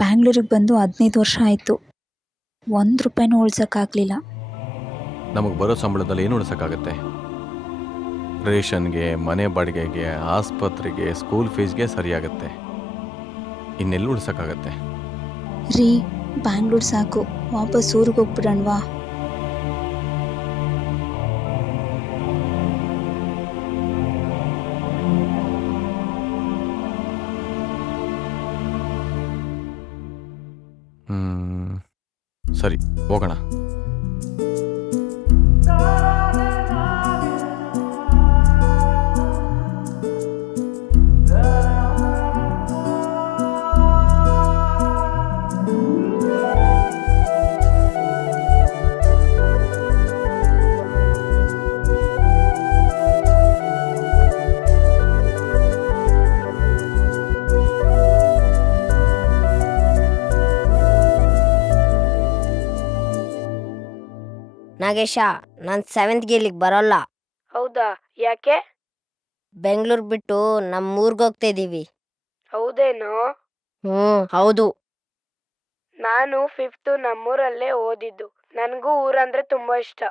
ಬ್ಯಾಂಗ್ಳೂರಿಗೆ ಬಂದು 15 ವರ್ಷ ಆಯಿತು. 1 ರೂಪಾಯಿನೂ ಉಳ್ಸೋಕ್ಕಾಗಲಿಲ್ಲ. ನಮಗೆ ಬರೋ ಸಂಬಳದಲ್ಲಿ ಏನು ಉಳಿಸೋಕ್ಕಾಗತ್ತೆ? ರೇಷನ್ಗೆ, ಮನೆ ಬಾಡಿಗೆಗೆ, ಆಸ್ಪತ್ರೆಗೆ, ಸ್ಕೂಲ್ ಫೀಸ್ಗೆ ಸರಿಯಾಗತ್ತೆ. ಇನ್ನೆಲ್ಲೂ ಉಳಿಸೋಕ್ಕಾಗತ್ತೆ? ರೀ, ಬ್ಯಾಂಗ್ಳೂರು ಸಾಕು, ವಾಪಸ್ ಊರಿಗೆ ಹೋಗ್ಬಿಡೋಣವಾ? ಸರಿ, ಹೋಗೋಣ. ನಾಗೇಶ, ನಾನು 7th ಇಲ್ಲಿಗೆ ಬರೋಲ್ಲ. ಹೌದಾ? ಯಾಕೆ? ಬೆಂಗಳೂರು ಬಿಟ್ಟು ನಮ್ಮೂರ್ಗೆ ಹೋಗ್ತಾ ಇದೀವಿ. ಹೌದೇನೋ? ಹೌದು. ನಾನು 5th ನಮ್ಮೂರಲ್ಲೇ ಓದಿದ್ದು. ನನಗೂ ಊರಂದ್ರೆ ತುಂಬಾ ಇಷ್ಟ.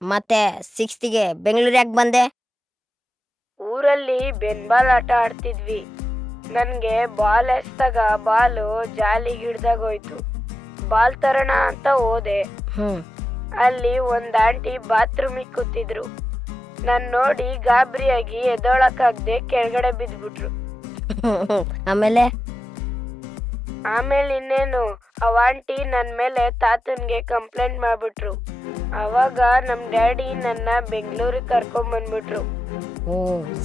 ಮತ್ತೆ 6th ಬೆಂಗಳೂರು ಯಾಕೆ ಬಂದೆ? ಊರಲ್ಲಿ ಬೆನ್ಬಾಲ್ ಆಟ ಆಡ್ತಿದ್ವಿ. ನನ್ಗೆ ಬಾಲ್ ಎಸ್ದಾಗ ಬಾಲು ಜಾಲಿಗೆ ಹಿಡ್ದಾಗೋಯ್ತು. ಬಾಲ್ ತರೋಣ ಅಂತ ಹೋದೆ. ಅಲ್ಲಿ ಒಂದ್ ಆಂಟಿ ಬಾತ್ರೂಮಿಗೆ ಕೂತಿದ್ರು. ನನ್ ನೋಡಿ ಗಾಬರಿಯಾಗಿ ಎದ್ದೊಳಕ್ಕಾಗ್ದೆ ಕೆಳಗಡೆ ಬಿದ್ಬಿಟ್ರು. ಆಮೇಲೆ ಇನ್ನೇನು, ಅವ ಆಂಟಿ ನನ್ ಮೇಲೆ ತಾತನ್ಗೆ ಕಂಪ್ಲೇಂಟ್ ಮಾಡ್ಬಿಟ್ರು. ಅವಾಗ ನಮ್ ಡ್ಯಾಡಿ ನನ್ನ ಬೆಂಗಳೂರಿಗೆ ಕರ್ಕೊಂಡ್ ಬಂದ್ಬಿಟ್ರು.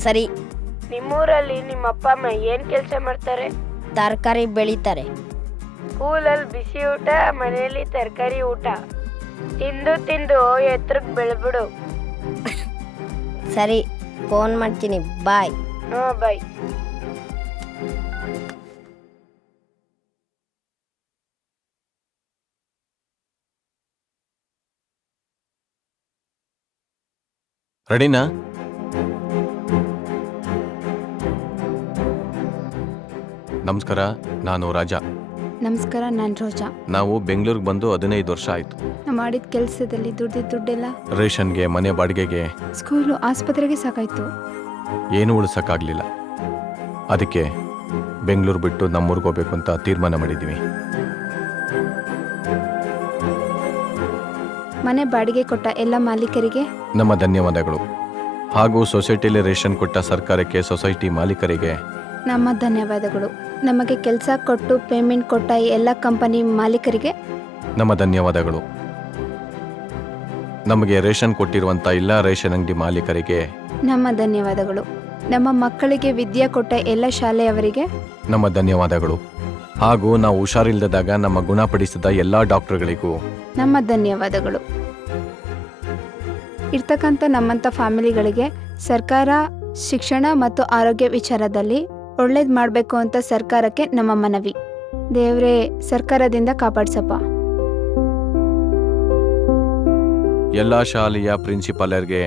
ಸರಿ. ನಿಮ್ಮೂರಲ್ಲಿ ನಿಮ್ಮ ಅಪ್ಪ ಅಮ್ಮ ಏನ್ ಕೆಲ್ಸ ಮಾಡ್ತಾರೆ? ತರಕಾರಿ ಬೆಳಿತಾರೆ. ಸ್ಕೂಲಲ್ಲಿ ಬಿಸಿ ಊಟ, ಮನೆಯಲ್ಲಿ ತರಕಾರಿ ಊಟ. ತಿಂದು ತಿಂದು ಎತ್ರಕ್ ಬೆಳ್ಬಿಡು. ಸರಿ, ಫೋನ್ ಮಾಡ್ತೀನಿ. ಬಾಯ್. ಬಾಯ್. ರೆಡಿನಾ? ನಮಸ್ಕಾರ, ನಾನು ರಾಜಾ. ನಮಸ್ಕಾರ, ನಾನು ರೋಜಾ. ನಾವು ಬೆಂಗಳೂರಿಗೆ ಬಂದು 15 ವರ್ಷ ಆಯ್ತು. ನಾವು ಮಾಡಿದ ಕೆಲಸದಲ್ಲಿ ದುಡ್ಡೆಲ್ಲ ರೇಷನ್ಗೆ, ಮನೆ ಬಾಡಿಗೆಗೆ, ಸ್ಕೂಲು, ಆಸ್ಪತ್ರೆಗೆ ಸಾಕಾಯ್ತು. ಏನೂ ಉಳಿಸೋಕ್ಕಾಗಲಿಲ್ಲ. ಅದಕ್ಕೆ ಬೆಂಗಳೂರು ಬಿಟ್ಟು ನಮ್ಮೂರಿಗೆ ಹೋಗ್ಬೇಕು ಅಂತ ತೀರ್ಮಾನ ಮಾಡಿದ್ದೀವಿ. ಮನೆ ಬಾಡಿಗೆ ಕೊಟ್ಟ ಎಲ್ಲ ಮಾಲೀಕರಿಗೆ ನಮ್ಮ ಧನ್ಯವಾದಗಳು. ಹಾಗೂ ಸೊಸೈಟಿಯಲ್ಲಿ ರೇಷನ್ ಕೊಟ್ಟ ಸರ್ಕಾರಕ್ಕೆ, ಸೊಸೈಟಿ ಮಾಲೀಕರಿಗೆ ನಮ್ಮ ಧನ್ಯವಾದಗಳು. ನಮಗೆ ಕೆಲಸ ಕೊಟ್ಟು ಪೇಮೆಂಟ್ ಕೊಟ್ಟ ಎಲ್ಲ ಕಂಪನಿ ಮಾಲೀಕರಿಗೆ ನಮ್ಮ ಧನ್ಯವಾದಗಳು. ನಮಗೆ ರೇಷನ್ ಕೊಟ್ಟಿರುವಂಥ ಎಲ್ಲ ರೇಷನ್ ಅಂಗಡಿ ಮಾಲೀಕರಿಗೆ ನಮ್ಮ ಧನ್ಯವಾದಗಳು. ನಮ್ಮ ಮಕ್ಕಳಿಗೆ ವಿದ್ಯೆ ಕೊಟ್ಟ ಎಲ್ಲ ಶಾಲೆಯವರಿಗೆ ನಮ್ಮ ಧನ್ಯವಾದಗಳು. ಹಾಗೂ ನಾವು ಹುಷಾರಿಲ್ಲದಾಗ ನಮ್ಮ ಗುಣಪಡಿಸಿದ ಎಲ್ಲ ಡಾಕ್ಟರ್ಗಳಿಗೂ ನಮ್ಮ ಧನ್ಯವಾದಗಳು. ಇರ್ತಕ್ಕಂಥ ನಮ್ಮಂಥ ಫ್ಯಾಮಿಲಿಗಳಿಗೆ ಸರ್ಕಾರ ಶಿಕ್ಷಣ ಮತ್ತು ಆರೋಗ್ಯ ವಿಚಾರದಲ್ಲಿ ಒಳ್ಳೇದು ಮಾಡಬೇಕು ಅಂತ ಸರ್ಕಾರಕ್ಕೆ ನಮ್ಮ ಮನವಿ. ದೇವ್ರೇ ಸರ್ಕಾರದಿಂದ ಕಾಪಾಡ್ಸಪ್ಪ. ಎಲ್ಲ ಶಾಲೆಯ ಪ್ರಿನ್ಸಿಪಾಲರ್ಗೆ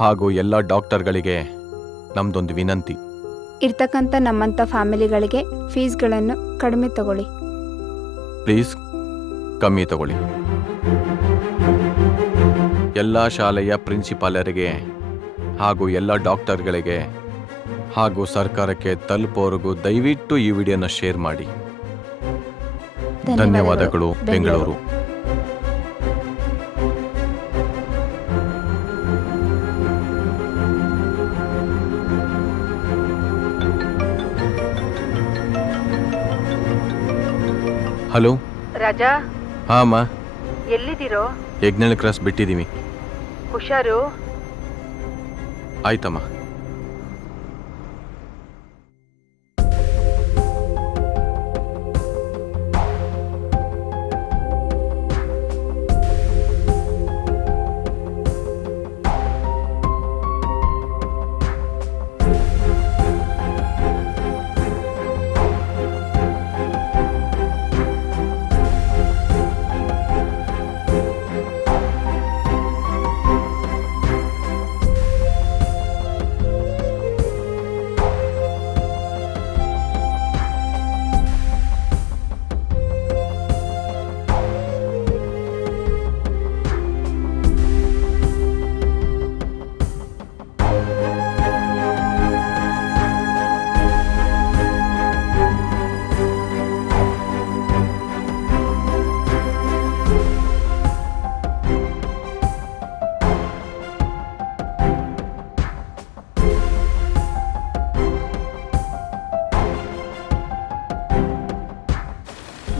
ಹಾಗೂ ಎಲ್ಲ ಡಾಕ್ಟರ್ಗಳಿಗೆ ನಮ್ದೊಂದು ವಿನಂತಿ. ಇರ್ತಕ್ಕಂಥ ನಮ್ಮಂಥ ಫ್ಯಾಮಿಲಿಗಳಿಗೆ ಫೀಸ್ಗಳನ್ನು ಕಡಿಮೆ ತಗೊಳ್ಳಿ. ಪ್ಲೀಸ್ ಕಮ್ಮಿ ತಗೊಳ್ಳಿ. ಎಲ್ಲ ಶಾಲೆಯ ಪ್ರಿನ್ಸಿಪಾಲರಿಗೆ ಹಾಗೂ ಎಲ್ಲ ಡಾಕ್ಟರ್ಗಳಿಗೆ ಹಾಗೂ ಸರ್ಕಾರಕ್ಕೆ ತಲುಪೋವರೆಗೂ ದಯವಿಟ್ಟು ಈ ವಿಡಿಯೋನ ಶೇರ್ ಮಾಡಿ. ಧನ್ಯವಾದಗಳು, ಬೆಂಗಳೂರು. ಹಲೋ ರಾಜಾ, ಹಾಂ ಅಮ್ಮ, ಎಲ್ಲಿದ್ದೀರೋ? ಯಜ್ಞಳ್ಳಿ ಕ್ರಾಸ್ ಬಿಟ್ಟಿದ್ದೀವಿ. ಹುಷಾರು. ಆಯ್ತಮ್ಮ.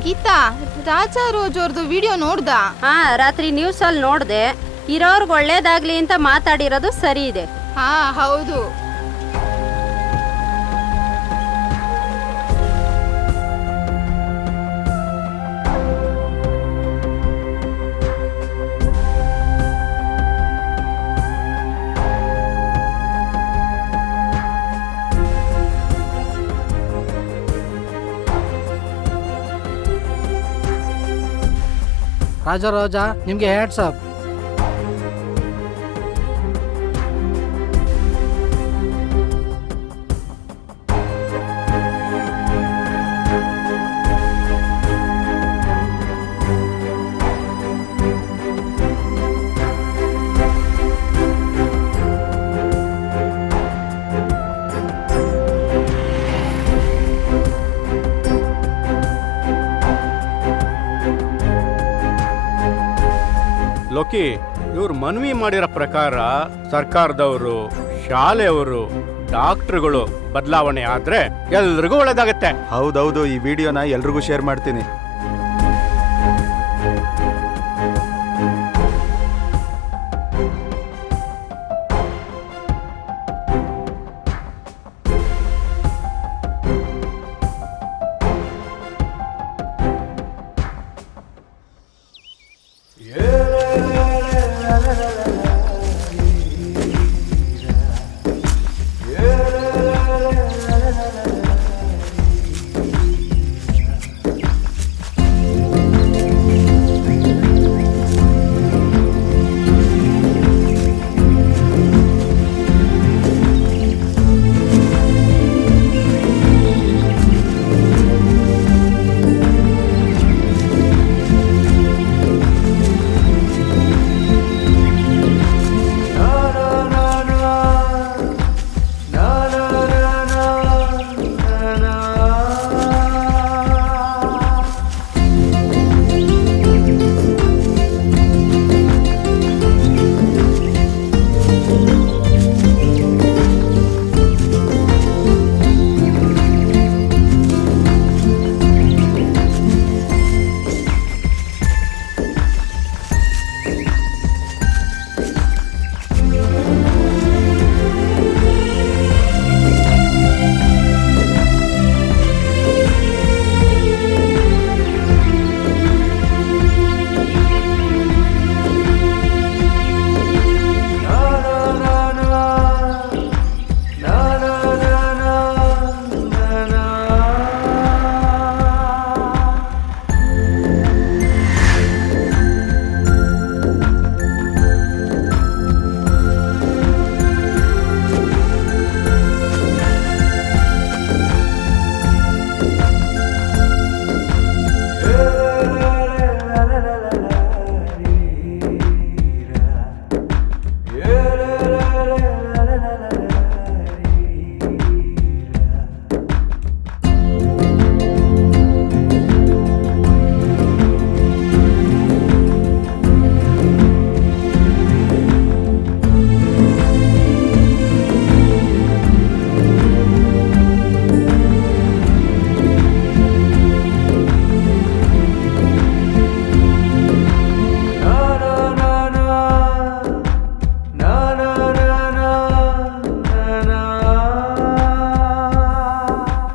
ಗೀತಾ, ರಾಜಾ ರೋಜ್ ಅವ್ರದ್ದು ವಿಡಿಯೋ ನೋಡ್ದಾ? ಹಾ, ರಾತ್ರಿ ನ್ಯೂಸ್ ಅಲ್ಲಿ ನೋಡ್ದೆ. ಇರೋರ್ಗ್ ಒಳ್ಳೇದಾಗ್ಲಿ ಅಂತ ಮಾತಾಡಿರೋದು ಸರಿ ಇದೆ. ಹಾ, ಹೌದು. ರಾಜಾ ನಿಮ್ಗೆ ಹ್ಯಾಟ್ಸ್ ಆಫ್. ಲೋಕಿ ಇವ್ರು ಮನವಿ ಮಾಡಿರೋ ಪ್ರಕಾರ ಸರ್ಕಾರದವರು, ಶಾಲೆಯವರು, ಡಾಕ್ಟರ್ಗಳು ಬದಲಾವಣೆ ಆದ್ರೆ ಎಲ್ರಿಗೂ ಒಳ್ಳೇದಾಗತ್ತೆ. ಹೌದೌದು, ಈ ವಿಡಿಯೋನ ಎಲ್ರಿಗೂ ಶೇರ್ ಮಾಡ್ತೀನಿ.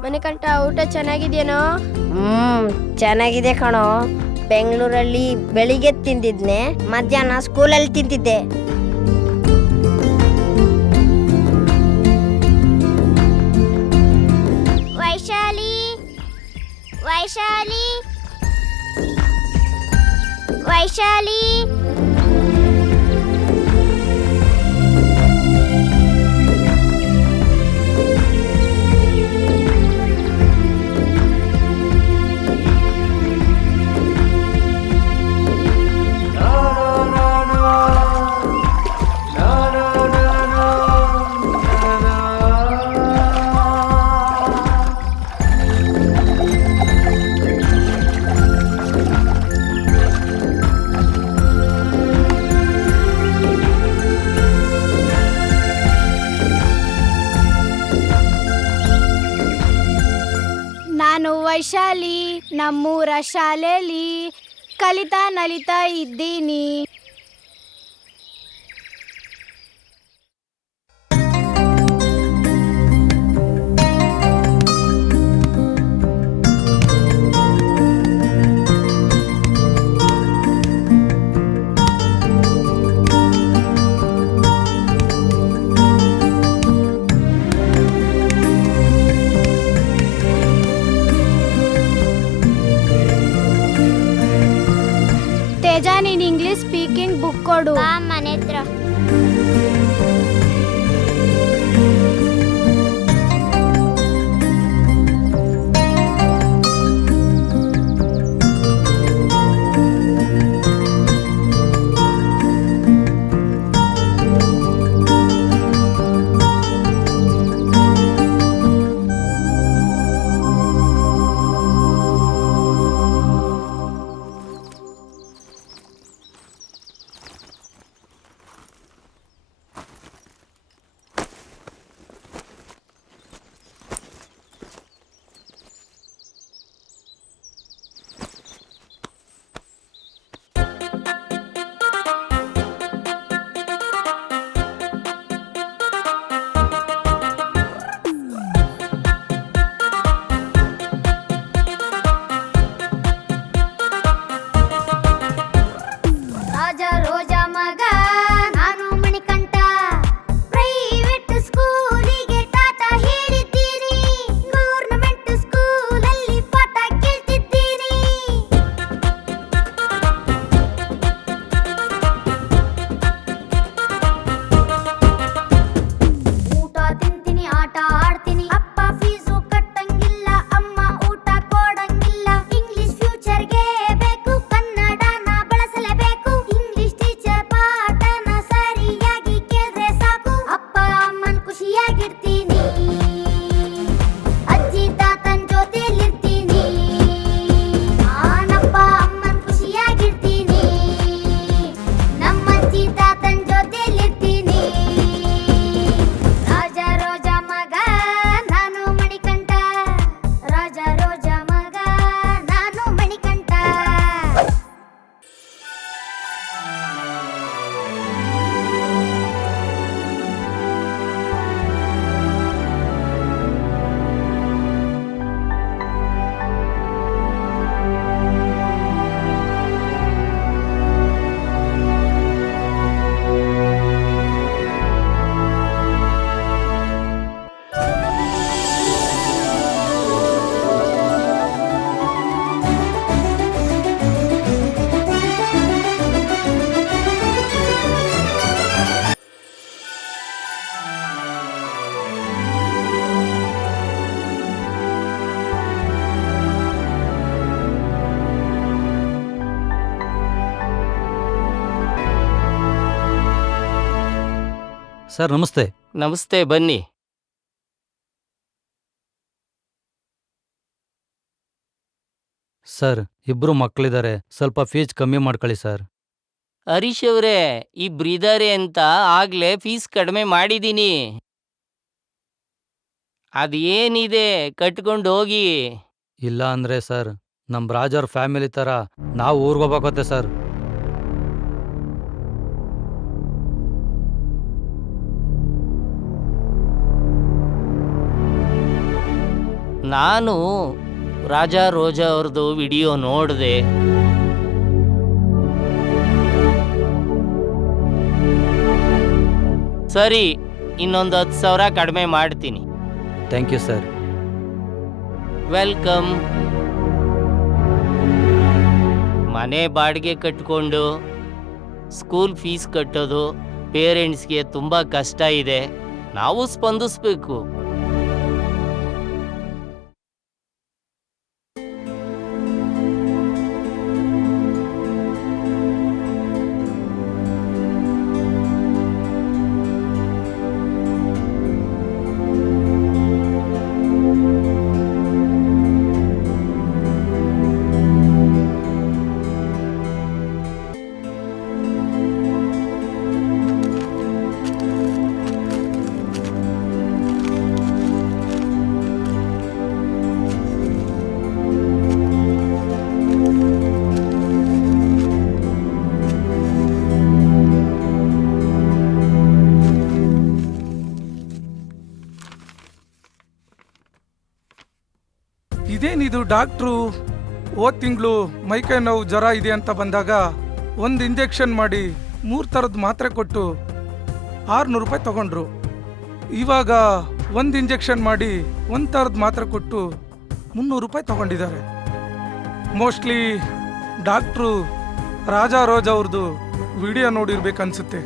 ಮಣಿಕಂಠ, ಊಟ ಚೆನ್ನಾಗಿದೆಯೇನೋ? ಚೆನ್ನಾಗಿದೆ ಕಣೋ. ಬೆಂಗಳೂರಲ್ಲಿ ಬೆಳಿಗ್ಗೆ ತಿಂದಿದ್ನೆ, ಮಧ್ಯಾಹ್ನ ಸ್ಕೂಲಲ್ಲಿ ತಿಂತಿದ್ದೆ. ವೈಶಾಲಿ, ವೈಶಾಲಿ, ವೈಶಾಲಿ. ನಾನು ವೈಶಾಲಿ, ನಮ್ಮೂರ ಶಾಲೆಯಲ್ಲಿ ಕಲಿತಾ ನಲಿತಾ ಇದ್ದೀನಿ. ತೇಜ, ನೀನ್ ಇಂಗ್ಲಿಷ್ ಸ್ಪೀಕಿಂಗ್ ಬುಕ್ ಕೊಡು. ಮನೆ ಹತ್ರ. ಸರ್ ನಮಸ್ತೆ. ನಮಸ್ತೆ, ಬನ್ನಿ. ಸರ್ ಇಬ್ರು ಮಕ್ಕಳಿದ್ದಾರೆ, ಸ್ವಲ್ಪ ಫೀಸ್ ಕಮ್ಮಿ ಮಾಡ್ಕೊಳ್ಳಿ ಸರ್. ಹರೀಶ್ ಅವರೇ, ಇಬ್ರಿದ್ದಾರೆ ಅಂತ ಆಗ್ಲೇ ಫೀಸ್ ಕಡಿಮೆ ಮಾಡಿದ್ದೀನಿ. ಅದೇನಿದೆ ಕಟ್ಕೊಂಡು ಹೋಗಿ. ಇಲ್ಲ ಅಂದ್ರೆ ಸರ್ ನಮ್ಮ ರಾಜರ್ ಫ್ಯಾಮಿಲಿ ಥರ ನಾವು ಊರ್ಗೋಗ್ಬೇಕತ್ತೆ ಸರ್. ನಾನು ರಾಜಾ ರೋಜಾ ಅವ್ರದ್ದು ವಿಡಿಯೋ ನೋಡಿದೆ. ಸರಿ, ಇನ್ನೊಂದು 10,000 ಕಡಿಮೆ ಮಾಡ್ತೀನಿ. Thank you sir. ವೆಲ್ಕಮ್. ಮನೆ ಬಾಡಿಗೆ ಕಟ್ಕೊಂಡು ಸ್ಕೂಲ್ ಫೀಸ್ ಕಟ್ಟೋದು ಪೇರೆಂಟ್ಸ್ಗೆ ತುಂಬ ಕಷ್ಟ ಇದೆ. ನಾವು ಸ್ಪಂದಿಸ್ಬೇಕು. ಇದೇನಿದು ಡಾಕ್ಟ್ರು ಹೋದ ತಿಂಗಳು ಮೈಕೈ ನೋವು ಜ್ವರ ಇದೆ ಅಂತ ಬಂದಾಗ ಒಂದು ಇಂಜೆಕ್ಷನ್ ಮಾಡಿ 3 ಥರದ ಮಾತ್ರೆ ಕೊಟ್ಟು 600 ರೂಪಾಯಿ ತಗೊಂಡ್ರು. ಇವಾಗ ಒಂದು ಇಂಜೆಕ್ಷನ್ ಮಾಡಿ 1 ಥರದ ಮಾತ್ರೆ ಕೊಟ್ಟು 300 ರೂಪಾಯಿ ತಗೊಂಡಿದ್ದಾರೆ. ಮೋಸ್ಟ್ಲಿ ಡಾಕ್ಟ್ರು ರಾಜಾ ರೋಜ್ ಅವ್ರದ್ದು ವಿಡಿಯೋ ನೋಡಿರ್ಬೇಕನ್ಸುತ್ತೆ.